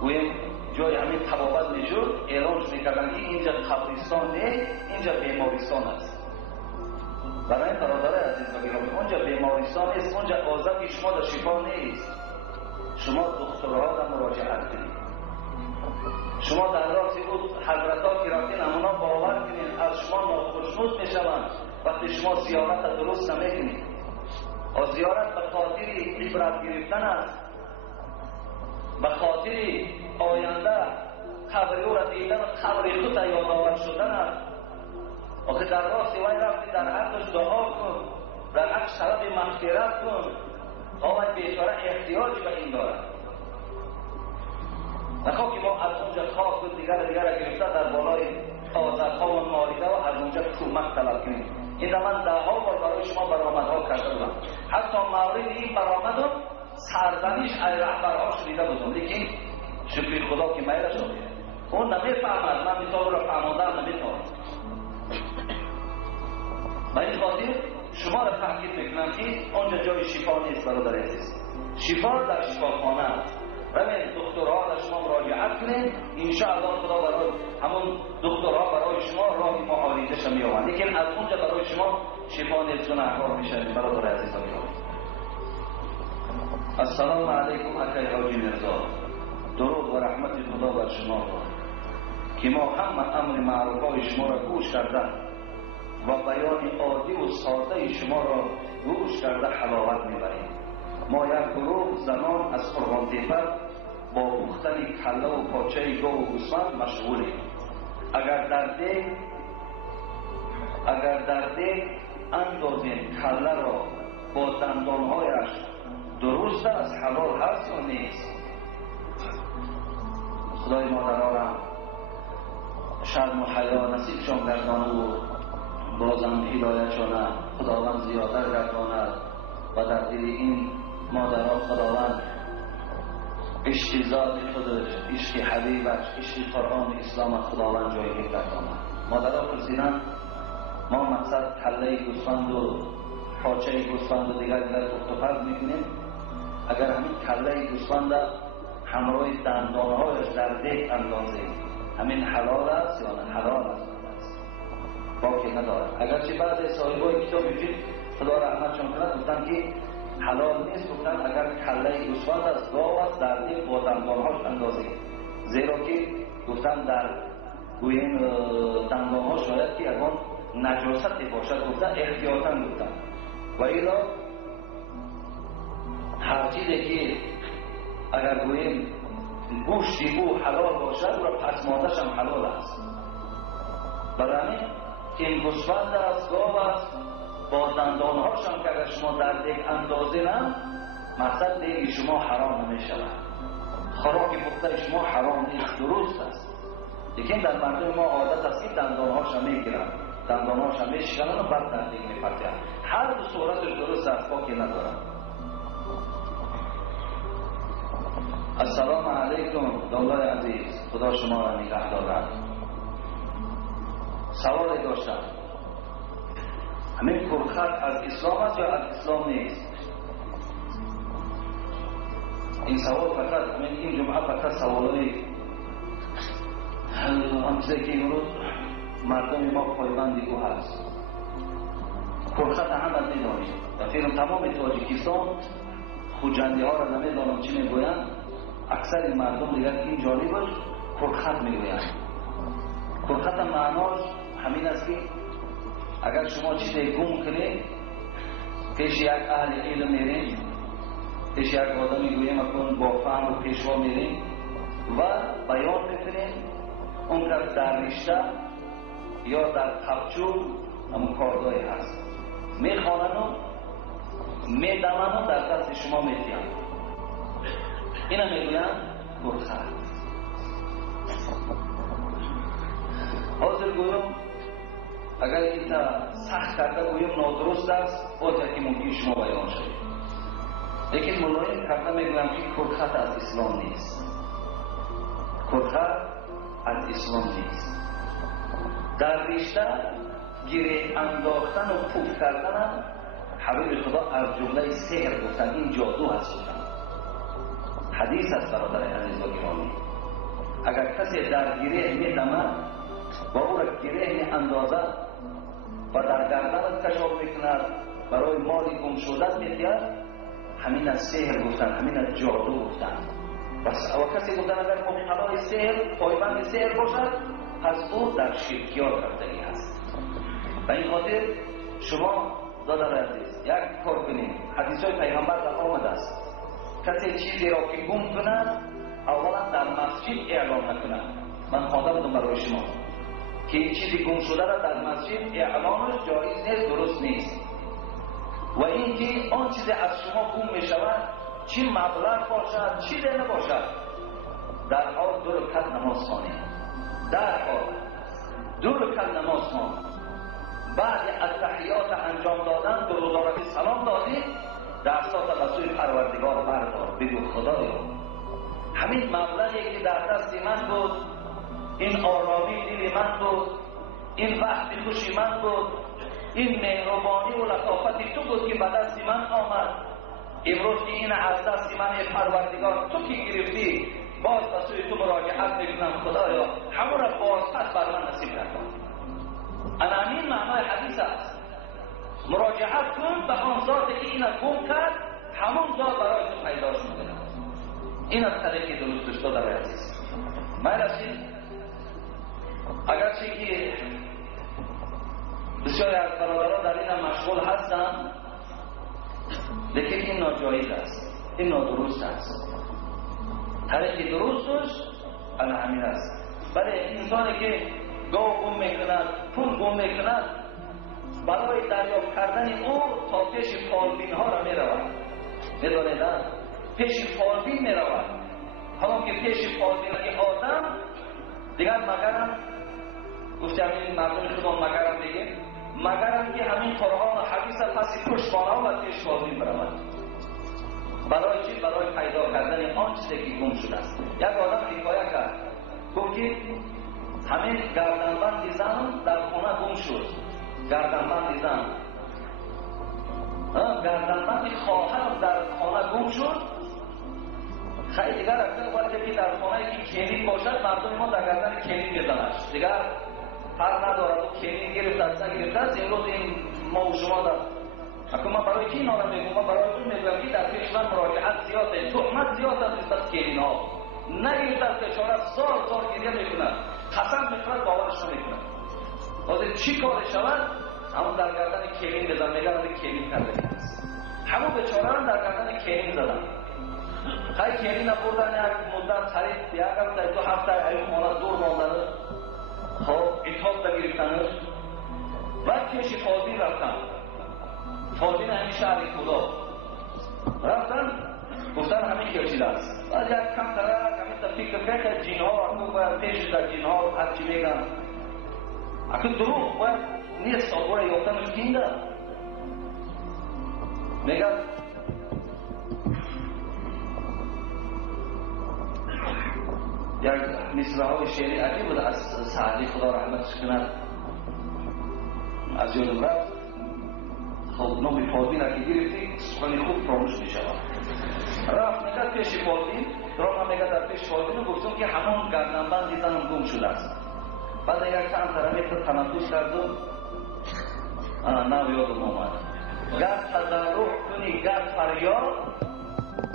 گویم جای همین طبابت میشد، اعلانش میکردن که اینجا قبرستان نه، اینجا بیمارستان است. برای برادر عزیز و گرامی، اونجا بیمارستان است، اونجا آذر شما در شفا نیست. شما دکترها را مراجعت کنید. شما در راستی بود حضرت‌ها که رفتین همونا باور کنید از شما ناخوشنود میشوند وقتی شما زیارت درست نمیکنید. و زیارت به خاطر عبرت گرفتن است، به خاطر آینده قبر او را دیدن، قبر خود یادآور شدن است. آخه در راستی وای رفتی در حقش دعا کن، در حقش طلب مغفرت کن. آوای بیچاره احتیاج به این دارد. نخواه که ما از اونجا خاک و دیگر گرفته در بالای آذرها و مالیده و از اونجا کمک طلب کنیم. این من ده‌ها بار برای شما برآمدها کرده بودم. حتی مورد این برآمد سرزنش از رهبرها شنیده بودم، لیکن شکر خدا که میل شد. اون نمیفهمد، من مثال را فهماندم نمیفهمم. و این خاطر شما را تحقیق میکنم که آنجا جای شفا نیست برادر عزیز. شفا در شفاخانه است. روید دکترها در شما مراجعت کنید، انشاءالله خدا برای همون دکترها برای شما راه معالجه‌اش میآورند. لیکن از اونجا برای شما شفا نیست، گناهکار میشوید برادر عزیز و گرامی. السلام علیکم اکای حاجی مرزا. درود و رحمت خدا بر شما باد که ما همه امر معروفهای شما را گوش کرده و بیان عادی و ساده شما را گوش کرده حلاوت میبریم. ما یک گروه زنان از قربان تیپر با پختن کله و پاچه گاو و گوسفند مشغولیم. اگر در دیگ اندازیم کله را با دندانهایش درست است، حلال هست یا نیست؟ خدای مادرها را شرم و حیا نصیبشان گردانه و بازم هدایتشان خداوند زیادتر گرداند و در دل این مادرها خداوند عشق ذات خودش، عشق حبیبش، عشق قرآن اسلام خداوند جایگه گرداند. مادرها پرسیدن ما مقصد کله گوسفند و پاچه گوسفند و دیگر پخت و پز میکنیم، اگر همین کله گوسفند همراه دندانهایش در دیگ اندازیم، همین حلال است یا نه؟ حلال است، باکی ندارد. اگرچه بعضی صاحبای کتاب فقه خدا رحمتشان کند گفتن که حلال نیست، گفتن اگر کله گوسفند است، گاو است، در دیگ با دندانهاش اندازیم، زیرا که گفتن در گویم دندانها شاید که اگر نجاستی باشد، گفتن احتیاطاً گفتن. و ایلا هر چیزی که اگر گویم گوشتی او حلال باشد و پس ماده‌ش هم حلال است. برای این گوسفند است، گاو است، با دندانهاش هم که اگر شما در دیگ اندازین، مقصد دیگ شما حرام نمی شود. خوراک پخته شما حرام نیست، درست است. لیکن در مردم ما عادت است که دندانهاش هم میگیرن، دندانهاش هم میشکنن و بعد تحقیق میپرتن. هر دو صورتش درست است، پاکی ندارن. السلام علیکم دولای عزیز، خدا شما را نگه دارد. سوالی داشتم، همین پرخط از اسلام است یا از اسلام نیست؟ این سوال فقط همین این جمعه فقط سوالای همچه که امروز مردم ما پایبندی او هست. پرخط احمد میدانید و فیلم تمام تاجیکستان خوجندی ها را نمیدانم چی میگویند، اکثر مردم دیگر این جانبش پرخط میگویند. پرخط معناش همین است که اگر شما چیزی گم کنید پیش یک اهل علم میرین، پیش یک آدمی گویم اکن با فهم و پیشوا میرین و بیان میکنین، اون که در رشته یا در تبچو همون کارگاهی هست، میخوانن و میدمن و در دست شما میدین. اینا میگوین پرخط. حاضر گویم اگر این تا سخت کرده گویم نادرست است، باید که ممکن شما بیان شد. لیکن ملایم کرده میگویم که پرخط از اسلام نیست. پرخط از اسلام نیست. در رشته گره انداختن و پوف کردن حبیب خدا از جمله سحر گفتن، این جادو هست گفتن. حدیث است برادر عزیز و گرامی، اگر کسی در گره میدمد و او را گره میاندازد و در گردنت کشاف میکند برای مالی گم شده میدهد، همین از سحر گفتن، همین از جادو گفتن. و کسی گفتن اگر مبتلای سحر پایبند سحر باشد پس او در شرکیات رفتگی هست. و این خاطر شما دادر عزیز یک کار کنید، حدیث های پیغمبر در آمده است کسی چیزی را که گم کند اولا در مسجد اعلام نکند. من خوانده بودم برای شما که این چیزی گم شده را در مسجد اعلامش جایز نیست، درست نیست. و اینکه آن چیزی از شما گم می شود چی مبلغ باشد چی نباشد، در حال 2 رکعت نماز خوانید، در حال 2 رکعت نماز خوانید، بعد از تحیات انجام دادن به روزانه سلام دادید، دستات به سوی پروردگار بردار، بگو خدایا همین مبلغی که در دست من بود، این آرامی دل من بود، این وقت خوشی من بود، این مهربانی و لطافتی تو بود که به دست من آمد، امروز که این از دست من پروردگار تو که گرفتی، باز به سوی تو مراجعت میکنم خدایا همون را بازپس بر من نصیب نکن. همین معنای حدیث است. مراجعت کن به آن ذاتی که این گم کرد، همون ذات برای تو پیداش میکنه. این از طریقی درستش داده به عزیز. من رسید اگرچه که بسیاری از برادران در این مشغول هستند، لیکن این ناجایز است، این نادرست است. طریق درستش همین است. برای انسانی که گاو گم میکند، پول گم میکند، برای دریافت کردن او تا پیش فالبین ها را میرود. میدانید پیش فالبین میرود. حالا که پیش فالبین آدم دیگر مگرم گفتم این مردم خودم مگرم دیگه، مگرم که همین قرآن و حدیث پس پشتوانه و پیش فالبین برود. برای چی؟ برای پیدا کردن آن چیزی که گم شده است. یک آدم حکایت کرد، گفت که همین گردنبند زن در خانه گم شد. گردنبند زن، گردنبند خواهر در خانه گم شد. خیلی دیگر اکثر وقتی که در خانه که کلید باشد مردم ما در گردن کلید بزنش، دیگر فرق ندارد و کلید گرفت است نگرفت است. امروز این ما و شما در اکنون من برای کی نارم میگم؟ من برای اون میگم که در پیش من مراجعت زیاده، تهمت زیاد است نسبت کلین ها، نگرفت است بیچاره سال گریه میکنند، قسم میخورد باورش نمیکنند. حاضر چی کار شود؟ همون در گردن کلین بزن، میگن کلین کرده است، همون بیچاره را در گردن کلین زدن. خیلی کلین بردن یک مدت خرید، یک هفته 2 هفته ایو خانه دور ماندن، خب اتحاب دا گرفتنش، بعد پیش فاضی رفتن. فاضین همین شهر خدا رفتن، گفتن همین کشیده است. بعد یک کم طرف همین فکر کنید جین ها اکنون باید پیش در جین ها هرچی میگن اکنون دروغ باید نیست آقای یافتنش کینده میگن یک نسبه های شعری عجیب بود از سعدی خدا رحمتش کند از یادم رفت خب نام فالبین اگه گرفتی سخنی خوب فراموش می شود رفت میگه پیش فالبین درام میگه در پیش فالبین گفتم که همون گردنبند زنم گم شده است بعد یک چند طرف تنفس کردم نه یادم آمد گر تضرع کنی گر فریاد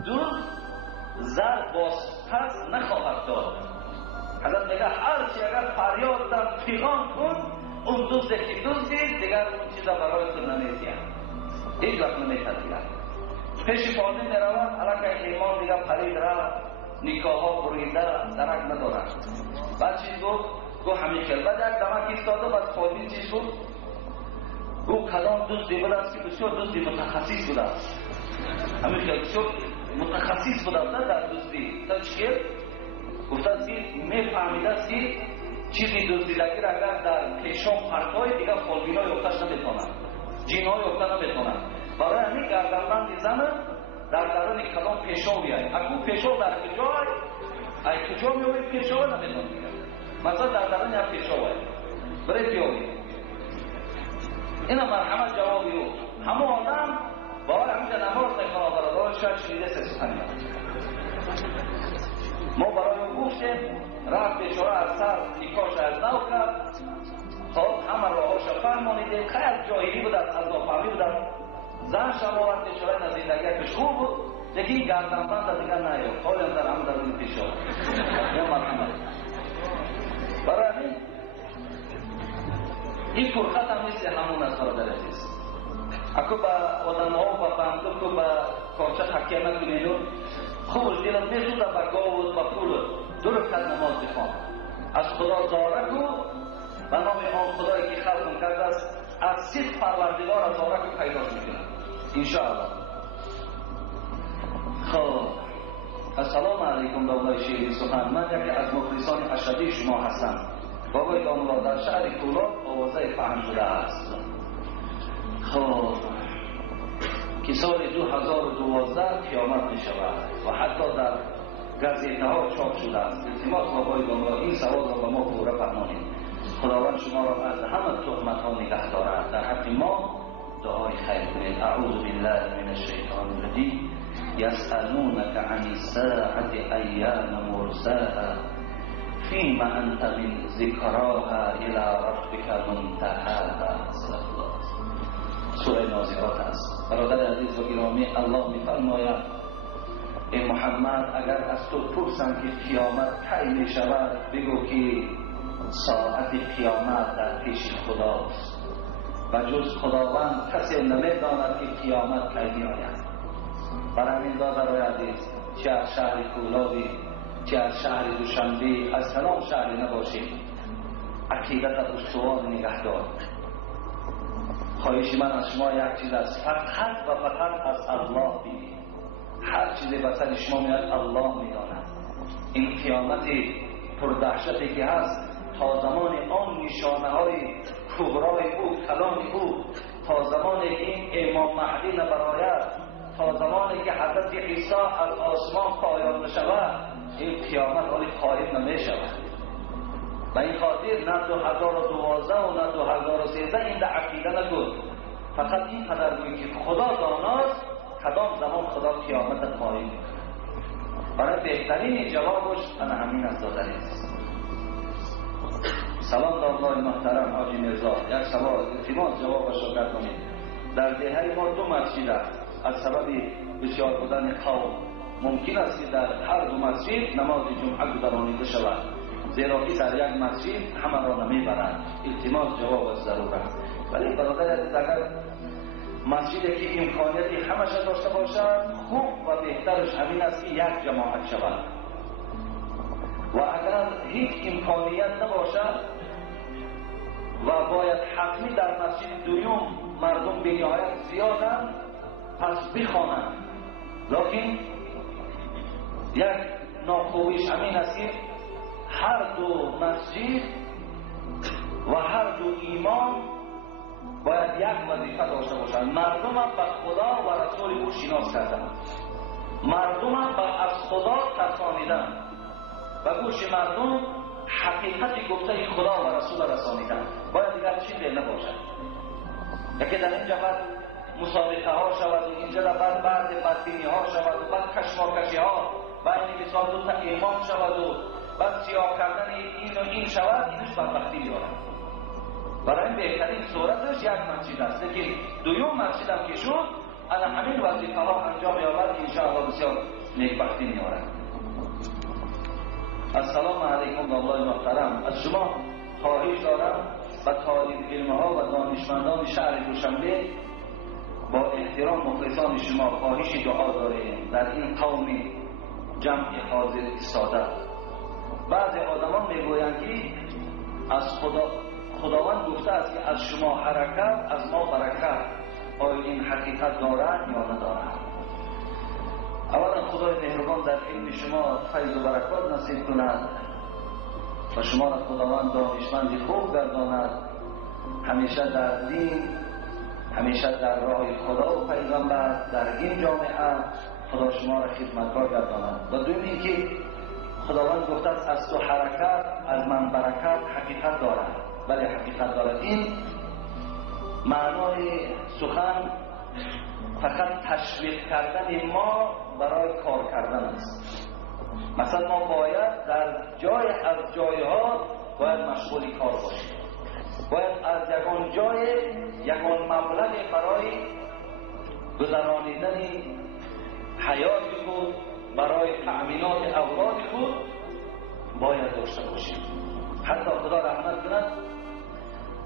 دوز زر باز پس نخواهد داد حضرت میگه هرچی اگر فریاد در پیغام کن اون دوزده که دوزدی دیگر اون چیزا برای تو نمیدیم هیچ وقت نمیتدید پیش فالبین میرود علاقه ایمان دیگر پرید رفت نکاح ها بریده درک ندارد بعد چیز گفت همین کرد بعد یک دمک ایستاده بعد فالبین چیز بود او کدام دوزدی بود است که بسیار دوزدی متخصیص بود است همین که بسیار متخصیص بود است در دوزدی تا چیه؟ گفت است که میفهمید است که چیزی دزدیدگی را اگر در پیشان پرتای دیگر فالبین ها یافتش نمیتونند جین ها یافته نمیتونند برای همین گردنبند زنه در درون کدام پیشان بیاید اگه پیشان در کجای ای کجا میوید پیشان نمیتونند دیگر مثلا در درون یک پیشان برای بیاید اینا مرحمت جوابی رو همه آدم باور همینجا نماز میکنه برادر شاید شنیده سخنی ما برای اون گفتیم رفت بیچاره از سر نکاحش از نو کرد خب همه راهاش فهمانیده خیلی جاهلی بود از نافهمی بود زنش هم آورد بیچاره نزدیکش خوب بود دیگه این گردنبند دیگر نیاد حالی هم در همه در اون پیش آورد یا مرحمت برای همین این فرخت هم نیست همون از برادر عزیز اکو با آدم ها و بندو که با کارچه حکیه نکنید خوب دیلت میزوده با گاود با پولت درست از نماز بخوان از خدا زارکو و نام آن خدایی که خلق کرده است از صد پروردگار از زارکو پیداش میکنه انشاءالله خب السلام علیکم دولای شیری سخن من یکی از مخلصان اشدی شما هستم بابای داملا در شهر کولاد آوازه فهم شده است خب که سال 2012 قیامت می شود و حتی در گزیده ها چاپ شده است التماس بابای داملا این سوال را به ما پوره فرمانید خداوند شما را از همه تهمت ها نگه دارد در حق ما دعای خیر کنید اعوذ بالله من الشیطان الرجیم یسألونک عن الساعة ایان مرساها فیما انت من ذکراها الى ربک منتهاها صدق الله سوره نازعات است برادر عزیز و گرامی الله میفرماید ای محمد اگر از تو پرسند که قیامت کی می شود بگو که ساعت قیامت در پیش خداست و جز خداوند کسی نمیداند که قیامت کی می آید برای همین برادر عزیز چه از شهر کولابی چه از شهر دوشنبه از تمام شهر نباشید عقیدت استوار نگه دار خواهش من از شما یک چیز است فقط و فقط از الله بینید هر چیزی به سر شما میاد الله میداند این قیامت پردهشتی که هست تا زمان آن نشانه های کبرای او کلام او تا زمانی این امام مهدی نبراید تا زمانی که حضرت عیسی از آسمان پایان نشود این قیامت حالی قائم نمیشود و این خاطر نه 2012 و نه 2013 این در عقیده نکن فقط این قدر بگوی که خدا داناست کدام زمان خدا قیامت قائم برای بهترین جوابش انا همین از دادن است سلام دامنای محترم حاجی مرزا یک سوال التماس جوابش را گردانید در دهه ما 2 مسجد است از سبب بسیار بودن قوم ممکن است که در هر 2 مسجد نماز جمعه گذرانیده شود زیرا که در یک مسجد همه را نمیبرند التماس جواب از ضرور است ولی برادر اگر مسجدی که امکانیتی همش داشته باشد خوب و بهترش همین است که یک جماعت شود و اگر هیچ امکانیت نباشد و باید حتمی در مسجد دوم مردم به نهایت زیادند پس بخوانند لکن یک ناخویش همین است که هر دو مسجد و هر دو ایمان باید یک وظیفه داشته باشند. مردم هم به خدا و رسول او شناس کردن، مردم هم از خدا ترسانیدن و گوش مردم حقیقت گفته خدا و رسول رسانیدن. باید دیگر چیزی نباشد که در این جبهه مسابقه ها شود و اینجا بعد بدبینی ها شود و بعد کشماکشی ها بین مثال دو تا ایمان شود و بعد سیاه کردن این و این شود. اینش بدبختی دارد. برای این بهترین صورتش یک مسجد است، لیکن دوم مسجد هم که شد از همین وظیفه ها انجام یابد انشاءالله بسیار نیکبختی می‌آورد. السلام علیکم الله محترم. از شما خواهش دارم و طالب علم ها و دانشمندان شهر دوشنبه با احترام مخلصان شما خواهش دعا داریم. در این قوم جمع حاضر ایستاده بعضی آدمان میگویند که از خداوند گفته است که از شما حرکت از ما برکت. آیا این حقیقت دارد یا ندارد؟ اولا خدای مهربان در علم شما فیض و برکات نصیب کند و شما را خداوند دانشمند خوب گرداند، همیشه در دین، همیشه در راه خدا و پیغمبر در این جامعه خدا شما را خدمتگار گرداند. و دوم اینکه خداوند گفته است از تو حرکت از من برکت حقیقت دارد. بله حقیقت دارد. این معنای سخن فقط تشویق کردن ما برای کار کردن است. مثلا ما باید در جای از جایها باید مشغول کار باشیم، باید از یکان جای یکان مبلغ برای گذرانیدن حیات خود، برای تأمینات اولاد خود باید داشته باشیم. حتی خدا رحمت کند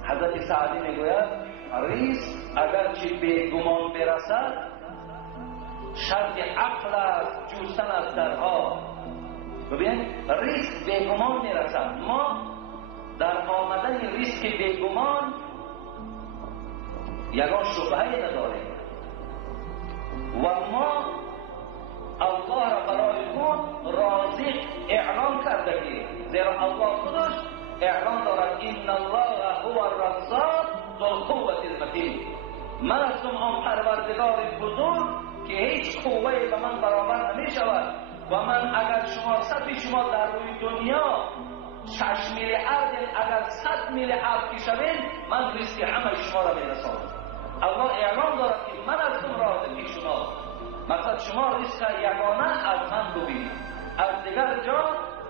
حضرت سعدی میگوید ریزق اگرچه بیگمان برسد شرط عقل است جوستن از درها. ببینید ریزق بیگمان میرسد. ما در آمدن ریزق بیگمان یگان شبهه نداریم و ما الله را برای خود رازق اعلان کرده که زیرا الله خودش اعلان دارد این الله هو الرزاق ذو القوة المتین. من هستم آن پروردگار بزرگ که هیچ قوه به من برابر نمی شود و من اگر شما صفی شما در روی دنیا 6 میلیارد اگر 100 میلیارد که شوید من رزق همه شما را میرسانم. الله اعلان دارد که من هستم رازق شما. مثلا شما رزق یگانه از من ببینید، از دیگر جا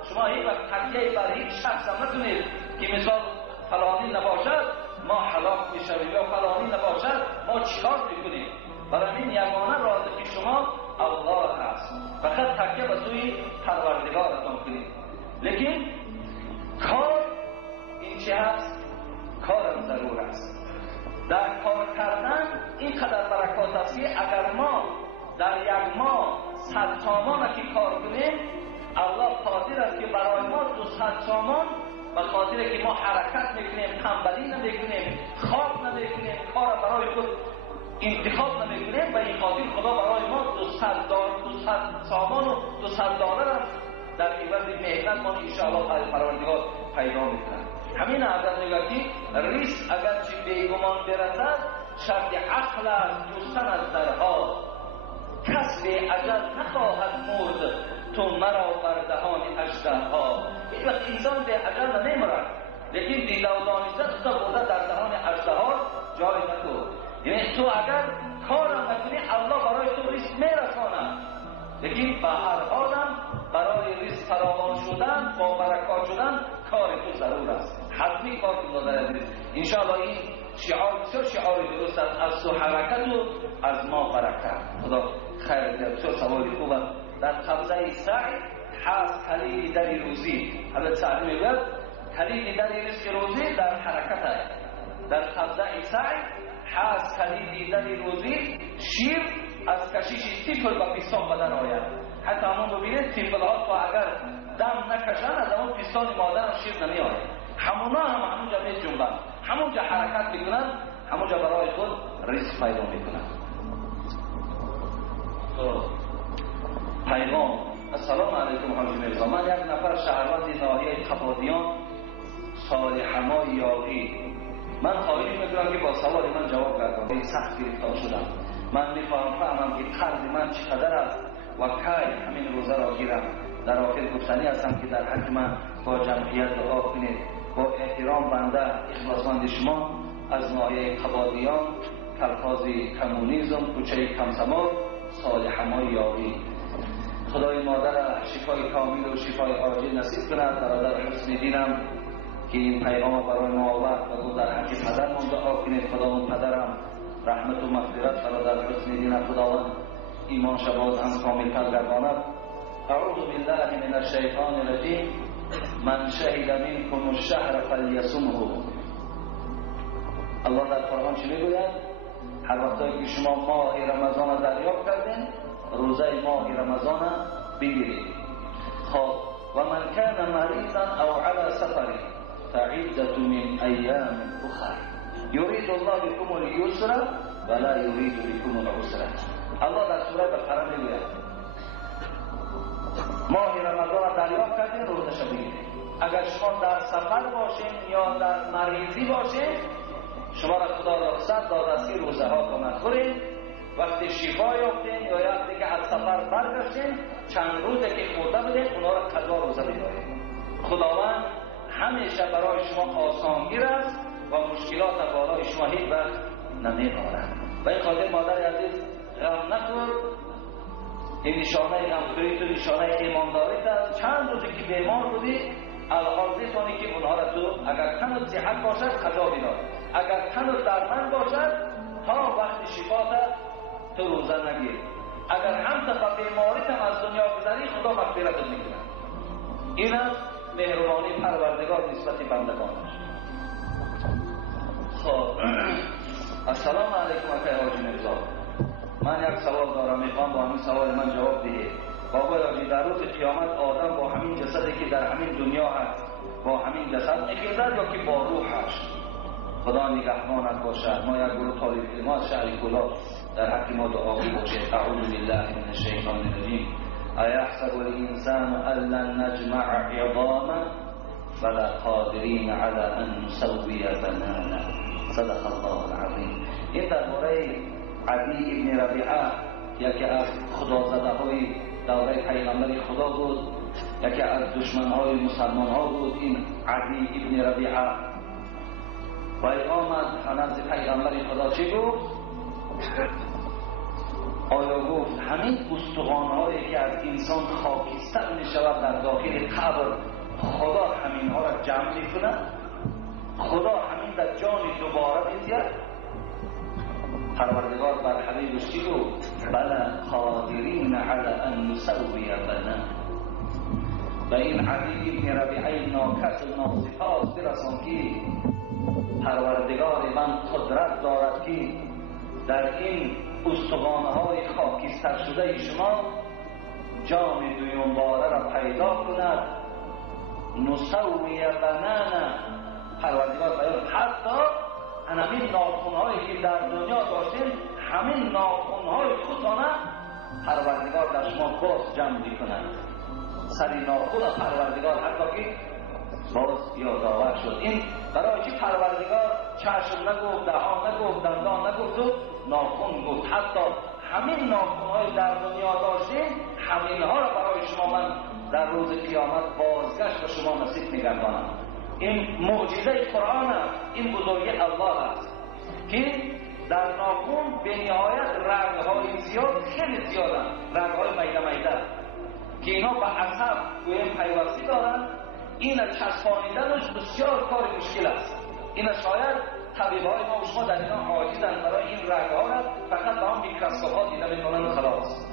شما هیچ وقت تکیه بر هیچ شخص هم نکنید که مثال فلانی نباشد ما هلاک میشویم یا فلانی نباشد ما چیکار میکنیم. برای این یگانه رازق شما الله هست. فقط تکیه به سوی پروردگارتان کنید. لیکن کار این چه هست؟ کارم ضرور است. در کار کردن اینقدر برکات است که اگر ما در یک ماه 100 تومان که کار کنیم الله قادر است که برای ما 200 تومان به خاطر که ما حرکت میکنیم، تنبلی نمیکنیم، خواب نمیکنیم، کار برای خود انتخاب نمیکنیم، به این خاطر خدا برای ما 200 تومان و 200 دلار در عوض مهنت ما انشاءالله پروردگار پیدا میکنند. همین حضرت میگه که ریسک اگرچه بیگمان برسد شرط عقل است جستن از درها. کس به اجل نخواهد مرد تو مرا بر دهان اژدها. هیچ وقت انسان به اجل نمیرد، لیکن دیده و دانسته خدا برده در دهان اژدها جای نکن. یعنی تو اگر کار نکنی الله برای تو رزق میرساند، لیکن به هر حالم برای رزق فراوان شدن با برکات شدن کار تو ضرور است. حتمی کار تو داره عزیز. انشاءالله این شعار بسیار شعار درست است، از تو حرکت و از ما برکت. خدا خیر بده. بسیار سوالی خوب است. در قبضه سعی هست کلید در روزی. حضرت سعدی میگه کلید در رزق روزی در حرکت است. در قبضه سعی هست کلید در روزی. شیر از کشیش تیفل و پیستان بدن آید. حتی همون ببینید تیفلات و اگر دم نکشن از همون پیستان مادر شیر نمی آید. همونا همونجا می جنبن، همونجا حرکت میکنن، همونجا برای خود رزق پیدا میکنن. پیغام السلام علیکم حاجی میرزا، من یک نفر شهروند ناحیه قبادیان صالح‌ما یاغی، من خواهش میکنم که با سوال من جواب گردانید. سخت گرفتار شدم. من میخواهم فهمم که قرض من چقدر است و کی همین روزه را گیرم. در آخر گفتنی هستم که در حق من با جمعیت دعا کنید. با احترام بنده اخلاصمند شما از ناحیه قبادیان، کلفاز کمونیسم، کوچه کمسمار، صالح‌ما یاغی. خدای مادر شفای کامل و شفای عاجل نصیب کند. برادر حسن دینم که این پیغام برای ما آورد و گفت در حق پدرم دعا کنید. خداوند پدرم رحمت و مغفرت برادر حسن دینم خداوند ایمان شباز هم کامل‌تر گرداند. اعوذ بالله من الشیطان الرجیم. من شهد منکم الشهر فلیصمه. الله در قرآن چی میگوید؟ هر وقتی که شما ماه رمضان را دریافت کردین، روزه ماه رمضان بگیرید. خب و من کان مریضا او علی سفر فعدة من ایام اخر یرید الله بكم اليسر ولا یرید بكم العسر. الله در سوره بقره میگوید ماه رمضان را دریافت کردین، روزه بگیرید. اگر شما در سفر باشین یا در مریضی باشین، شما را خدا رخصت داده است که روزه ها را نخورید. وقتی شفا یافتین یا وقتی که از سفر برگشتین، چند روزه که خورده بودین اونا را قضا روزه بدارید. خداوند همیشه برای شما آسانگیر است و مشکلات بالای شما هیچ وقت نمی‌آورد. و این خاطر مادر عزیز غم نخور. این نشانه غمخوری تو نشانه ایمانداریت است. چند روزی که بیمار بودی الحال میتونی که اونها را تو اگر تنت صحت باشد قضا بدار، اگر تنت درمند باشد تا وقت شفات تو روزه نگیر. اگر هم تا بیماریت هم از دنیا گذری خدا مغفرت میکنه. این است مهربانی پروردگار نسبت بندگانش. خب السلام علیکم اکای حاجی میرزا، من یک سوال دارم، میخوام با همین سوال من جواب دهید. بابا حاجی در روز قیامت آدم با همین جسدی که در همین دنیا هست با همین جسد میخیزد یا که با روحش؟ خدا نگهبانت باشد. ما یک گروه طالب علم از شهر کلاه در حق ما دعا باشید. اعوذ بالله من الشیطان الرجیم. ایحسب الانسان ان لن نجمع عظامه بلی قادرین علی ان نسوی بنانه. صدق الله العظیم. این درباره عدی ابن ربیعه، یکی از خدازده‌های دوره پیغمبر خدا بود، یکی از دشمن‌های مسلمان‌ها بود. این عدی ابن ربیعه و آمد نزد پیغمبر خدا چی گفت؟ آیا گفت همین استخوان‌هایی که از انسان خاکستر می‌شود در داخل قبر خدا همین‌ها را جمع می‌کند؟ خدا همین در جان دوباره می‌زید؟ پروردگار بر حبیبش چی گفت؟ بلی قادرین علی ان نسوی بنانه. و این عدی ابن ربیعه ناکس و ناصفات برسان که پروردگار من قدرت دارد که در این استخوان‌های خاکستر شده شما جان دویونباره را پیدا کند. نسوی بنانه. پروردگار بیان حتی همین ناخن‌هایی که در دنیا داشتین همین ناخن‌های خودتانه پروردگار در شما باز جمع می‌کند. سری ناخن پروردگار حتی که باز یادآور شد. این برای چی پروردگار چشم نگفت، دهان نگفت، دندان نگفت و ناخن گفت؟ حتی همین ناخن‌های در دنیا داشتین همین‌ها را برای شما من در روز قیامت بازگشت به شما نصیب می‌گردانم. این معجزه قرآن است. این بزرگی الله است که در ناخن به نهایت رگ‌های زیاد خیلی زیادند، رگ‌های میده میده که اینا به عصب گویم پیوستی دارند. این چسبانیدنش بسیار کار مشکل است. این شاید طبیب‌های ما و شما در اینا عاجزند برای این رگ‌ها را فقط به هم میکروسکوپ دیده می‌کنند خلاص.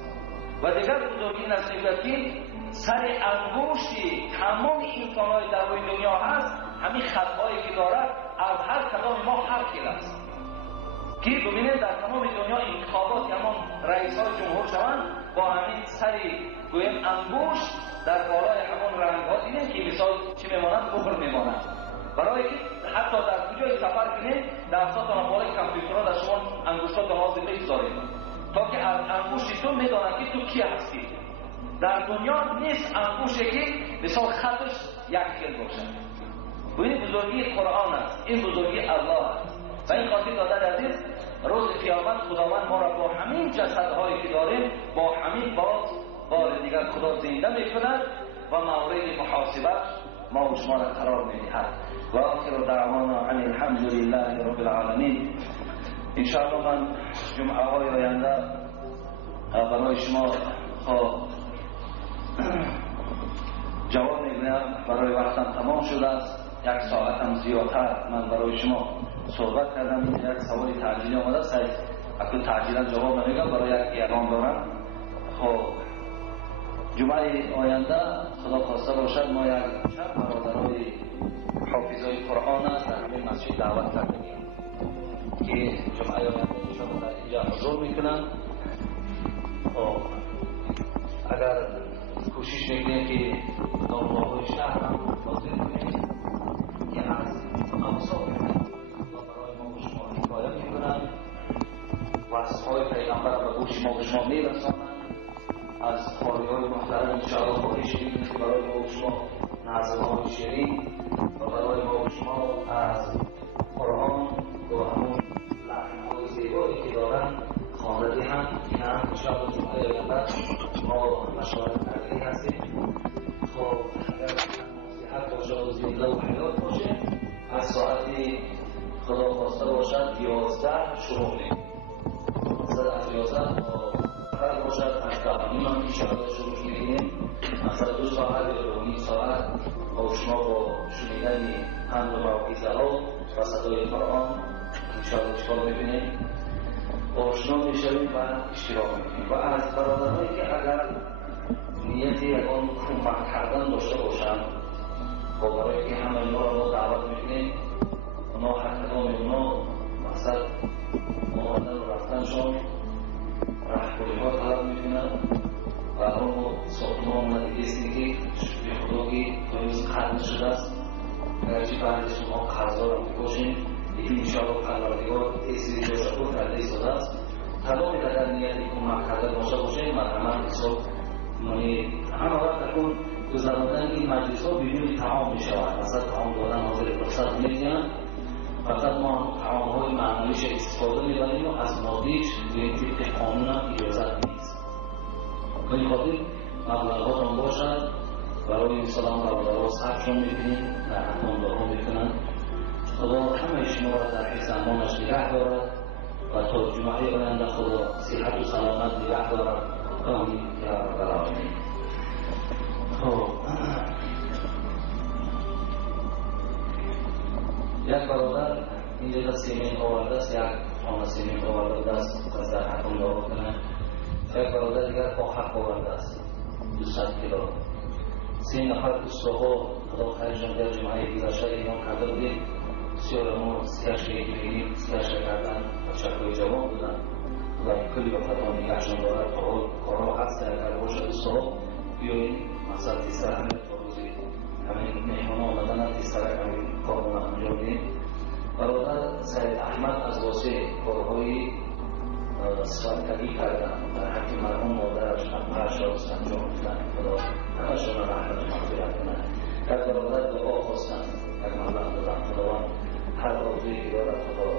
و دیگر بزرگی نصیبتی سر انگشتی تمام انسان‌های در روی دنیا هست، همین خطایی که دارد از هر کدام ما هر کیل است که ببینید در تمام دنیا انتخابات همون رئیس‌های جمهور شوند با همین سری گویم انگشت در بالای همون رنگ‌ها دیدیم که مثال چی میمانند؟ بخور میمانند. برای که حتی در کجای سفر کنید دستاتان بالای کامپیوترها در شما انگشتاتان حاضر بگذارید تا که از انگشتتون میدانند که تو کی هستی. در دنیا نیست انگوشی که مثال خطش یک کل باشد. این بزرگی قرآن است، این بزرگی الله است. و این خاطر داده عزیز روز قیامت خداوند ما را با همین جسدهایی که داریم با همین بار دیگر خدا زنده میکند و مورد محاسبت ما و شما را قرار میدهد. و آخر دعوانا عن الحمد لله رب العالمین. انشاءالله من جمعه های آینده برای شما جواب میگویم. برای وقتم تمام شده است، یک ساعتم زیادتر من برای شما صحبت کردم. یک سوال تعجیلی آمده است، اگر تعجیلا جواب نمیگم برای یک اعلام دارم. جمعه آینده خدا خواسته باشد ما یک چند برادرای حافظای قرآن است در همین مسجد دعوت کردیم که جمعه آینده انشاءالله در اینجا حضور میکنند. اگر کوشش میکنیم که دانشگاه شهر هم حاضر کنیم که از امثال و برای ما و شما حکایت میکنند و وصفهای پیغمبر به گوش ما و شما میرسانند. از خواریهای محترم انشاءالله خواهش میکنیم که برای ما و شما نظمهای شیرین و برای ما و شما از قرآن با همون لحنهای زیبایی که دارند خواندگی هم این هم انشاءالله جمعه آینده ما مشاهده کردگی هستیم. اگر نصیحت باشه و زنده و حیات باشه از ساعت خدا خواسته باشد 11 شروع می‌کنیم. مثلا از 11 تا آخر باشد از 10 هم انشاءالله شروع می‌کنیم. مثلا 2 ساعت یا 2 ساعت با شما با شنیدن حمد و موعظه‌ها و صدای قرآن انشاءالله چکار می‌کنیم آشنا میشویم و اشتراک میکنیم. و از برادرهایی که اگر نیتی آن کمک کردن داشته باشند با برای که همه اینا را دعوت میکنیم، اونا هر کدام اونا مقصد آمدن و رفتنشان رهبری ها طلب میکنند و اون ساختمان مدرسه که به خدا که تویز ختم شده است اگرچه بعد شما قرضا را میکشیم لیکن انشاءالله پروردگار تأثیری تشکر کرده ایستاده است. تمامی در نیتی کمک کرده باشه باشه مرحمت حساب همه وقت اکن گذراندن این مجلس ها بدون طعام می شود. مثلا طعام دادن حاضر فرصت نمیدن، فقط ما طعام های معنویش استفاده میبریم و از مادیش به این طبق قانون هم اجازت نیست. به این خاطر مبلغاتان باشد برای سلام برادرها صرفشان میکنیم در حکماندارها میکنند. خدا همه شما را در حفظ امانش نگه دارد و تا جمعه آینده خدا صحت و سلامت نگه دارد. آمین یا رب العالمین. یک برادر اینجا سیمین آورده است، یک خانه سیمین آورده است از در حکم دارو کنه. یک برادر دیگر آخر آورده است 200 کیلو. 3 نفر دوستاها خدا خیرشان در جمعه گذشته اعلام کرده بودیم. بسیار ما سیاش بگیریم، سیاش کردن بچه‌های جوان بودن و کلی وفادار نگهشان دارد. تا حال کارها هست اگر باشه دوستاها بیایید مثلا تیستر همه تا روزی همین مهمان آمدن تیستر همین کار رو انجام دیم. برادر سید احمد از واسه کارهای سوالکدی کردن در حق مرحوم مادرش همهرش را انجام دیدن. خدا همهشان را رحمت و مغفرت کنند. یک برادر دعا خواستن یک مبلغ دادن خداوند هر آرزویی که دارد خدا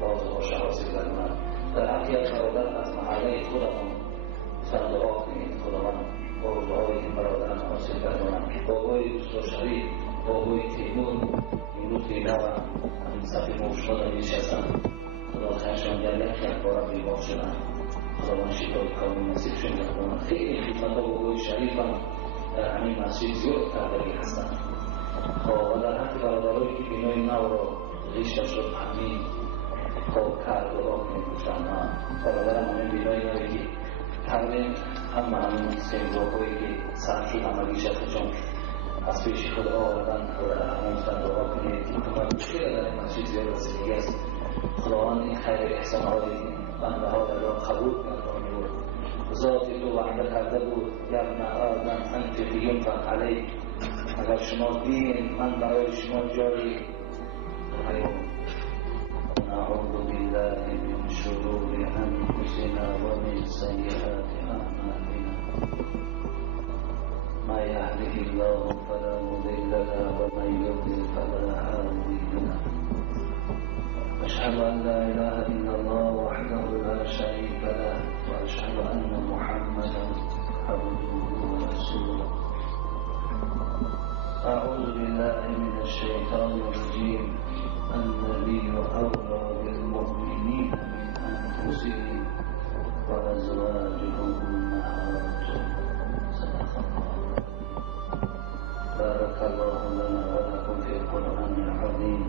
بازوهاش حاصل گرداند. در حق یک برادر از محله خودمان گفتن دعا کنید خداوند بازوهای این برادران حاصل گرداند. بابای دوستا شریف بابای تیمور امروز که نوم همین صفحه موشها در نشستن خدا خیرشان در یک بار بیمار شدن. خداوند شفای کامل نصیب شد. خیلی خدمت بابای شریف هم در همین مسجد زیاد کردگی هستند. و در حق برادرهایی که بینای نو را ریشت شد همین خواب کرد و راه میگوشن برادرم همین بینای نوی که کردیم هم همین سنگاهایی که سر شد همه ریشت چون از پیش خود آوردن و همون دعا کنید که کمک مشکل در این مسجد زیاد رسیدگی است. خداوند این خیر احسانهای بنده ها در راه قبول کردانی بود. ذاتی تو وعده کرده بود یبن آدم انت بینفق علیک، اگر شما دین من برای شما جاری نعوذ بالله من شرور انفسنا و من سیئات اعمالنا من يهده الله فلا مضل له ومن يضلل فلا هادي له أشهد أن لا إله إلا الله وحده لا شريك له وأشهد أن محمدا عبده ورسوله أعوذ بالله من الشيطان الرجيم النبي أولى بالمؤمنين من أنفسهم وأزواجهم أمهاتهم صدق الله. بارك الله لنا ولكم في القرآن العظيم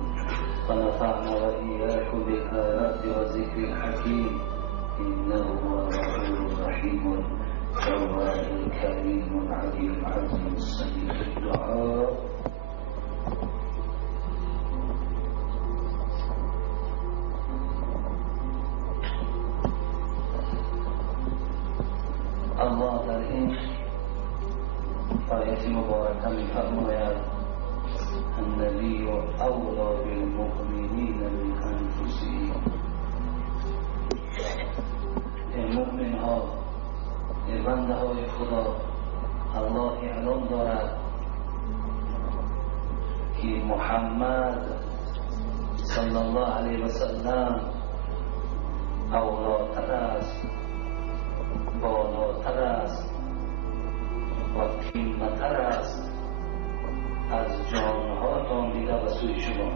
ونفعنا وإياكم بالآيات وذكر الحكيم إنه هو الغفور الرحيم الجواد الكريم العليم العظيم السميع الدعاء. الله در این آیت مبارکه می‌فرماید النبی اولی بالمؤمنین من انفسهم. این مؤمن ها، این بنده های خدا، الله اعلام دارد که محمد صلی الله علیه و سلم اولاتر است، بالاتر است و قیمتر است از جانهاتان دیده و سوی شما.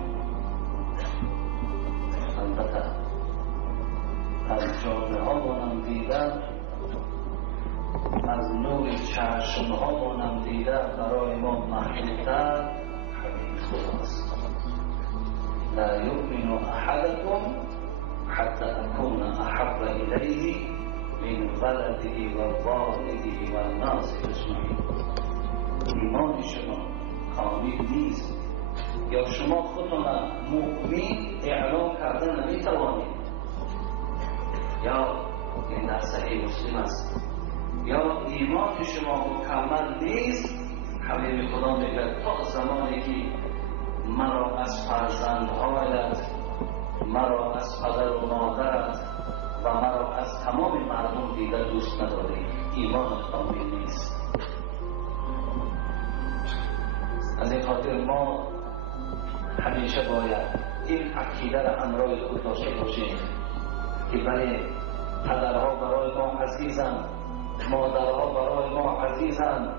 البته از جانها مانم دیده، از نور چشمها مانم دیده برای ما محبوبتر حبیب خداست. لا یؤمن احدکم حتی اکون احب الیه من ولده و والده و الناس اجمعین. ایمان شما کامل نیست یا شما خودتان مؤمن اعلام کردن نمیتوانید، یا این در صحیح مسلم است، یا ایمان شما مکمل نیست. حبیب خدا میگه تا زمانی که مرا از فرزندهایت، مرا از پدر و مادرت و مرا از تمام مردم دیده دوست نداری، ایمان کامل نیست. از این خاطر ما همیشه باید این عقیده را همراه خود داشته باشیم که برای پدرها برای ما عزیزند، مادرها برای ما عزیزند،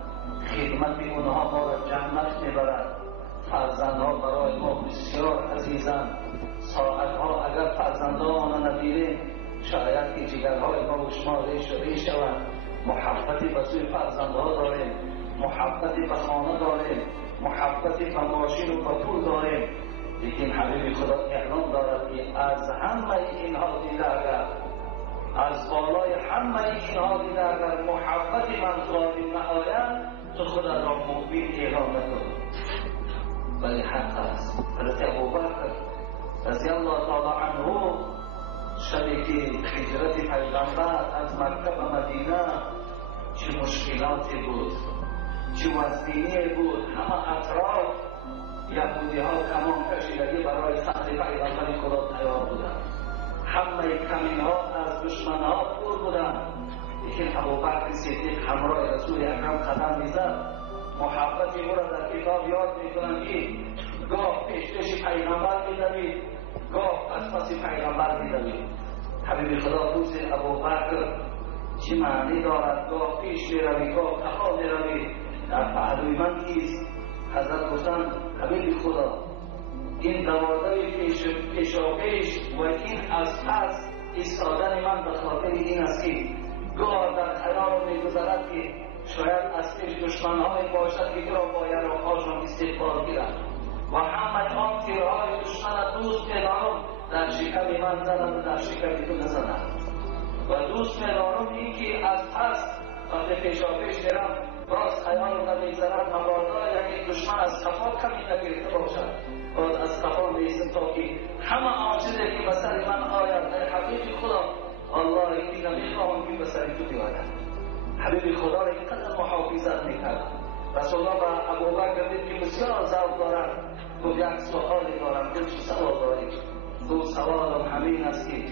خدمت اونها ما را جنت میبرد. فرزندها برای ما بسیار عزیزند. ساعتها اگر فرزندها آنها نبیریم شاید که جگرهای ما و شما ریش شوند. محبتی به سوی فرزندها داریم، محبتی به خانه داریم، محبتی به ماشین و به پول داریم، لیکن حبیب خدا اعلام دارد که از همه اینها دیده اگر از بالای همه اینها دیده اگر محبت من ظاهر نآید تو خود را مؤمن اعلام نکن. ولی حق است. حضرت ابوبکر رضی الله تعالی عنه شبی که هجرت پیغمبر از مکه به مدینه چه مشکلاتی بود، چه وزنی بود. همه اطراف یهودی ها کمان کشیدگی برای قتل پیغمبر خدا تیار بودند. همه کمین ها از دشمن ها دور بودند، لیکن ابوبکر صدیق همراه رسول اکرم قدم میزد. محبت او را در کتاب یاد میکنند که گاه پیش پیغمبر میدوید، گاه پس پیغمبر میدوید. حبیب خدا پوز ابوبکر چه معنی دارد؟ گاه پیش میروی، گاه تقا میروی، در پهلوی من کیست؟ حضرت گفتند حبیب خدا این دوازده پیشاپیش و این از پس ایستادن من به خاطر این است که گاه در خیال میگذرد که شاید از پیش دشمنهای باشد که را با یراقهاشان استقبال گیرد و همه آن تیرهای دشمن دوست می‌دارم در شکم من زدند و در شکم تو نزدند. و دوست می‌دارم این که از پس وقتی پیشاپیش میرم باز خیال را میگذرد مبادا یعنی دشمن از کفا کمی نگرفته باشد. باز از کفا میستم تا که همه آن چیزی که به سر من آید ای حبیب خدا الله این نمیخواهم که به سر تو بیاید. حبیب خدا را اینقدر محافظت میکرد. رسول الله به ابوبکر دید که بسیار ذوق دارد، گفت یک سوالی دارم. گفت چه سوال داری؟ گفت سوالم همین است که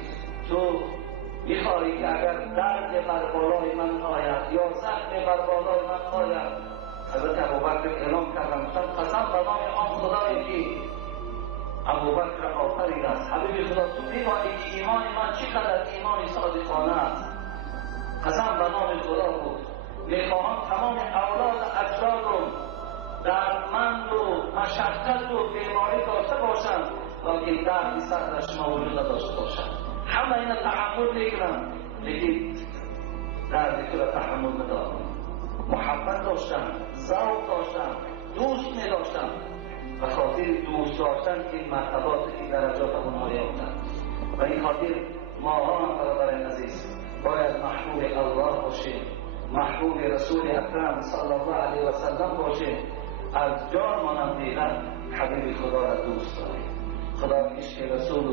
تو میخواهی که اگر درد بر بالای من آید یا زخم بر بالای من آید حضرت ابوبکر اعلام کردن قسم به نام آن خدایی که ابوبکر آفریده است. حبیب خدا تو می‌دانی که ایمان من چقدر ایمان صادقانه است. قسم به نام خدا بود میخواهم تمام اولاد اجدادم دردمند و مشقت و بیماری داشته باشند لیکن درد صدر شما وجود نداشته باشند. همه اینا تحمل میکنند لیکن دردی که را تحمل ندارند. محبت داشتند، ذوق داشتند، دوست می‌داشتند. به خاطر دوست داشتن این مرتبات این درجات اونها یافتند. و این خاطر ماها هم برادران عزیز باید محبوب الله باشیم، محبوب رسول اکرم صلی الله علیه و سلم باشیم. از جان مانم دیگر حبیب خدا را دوست داریم. خدا عشق رسول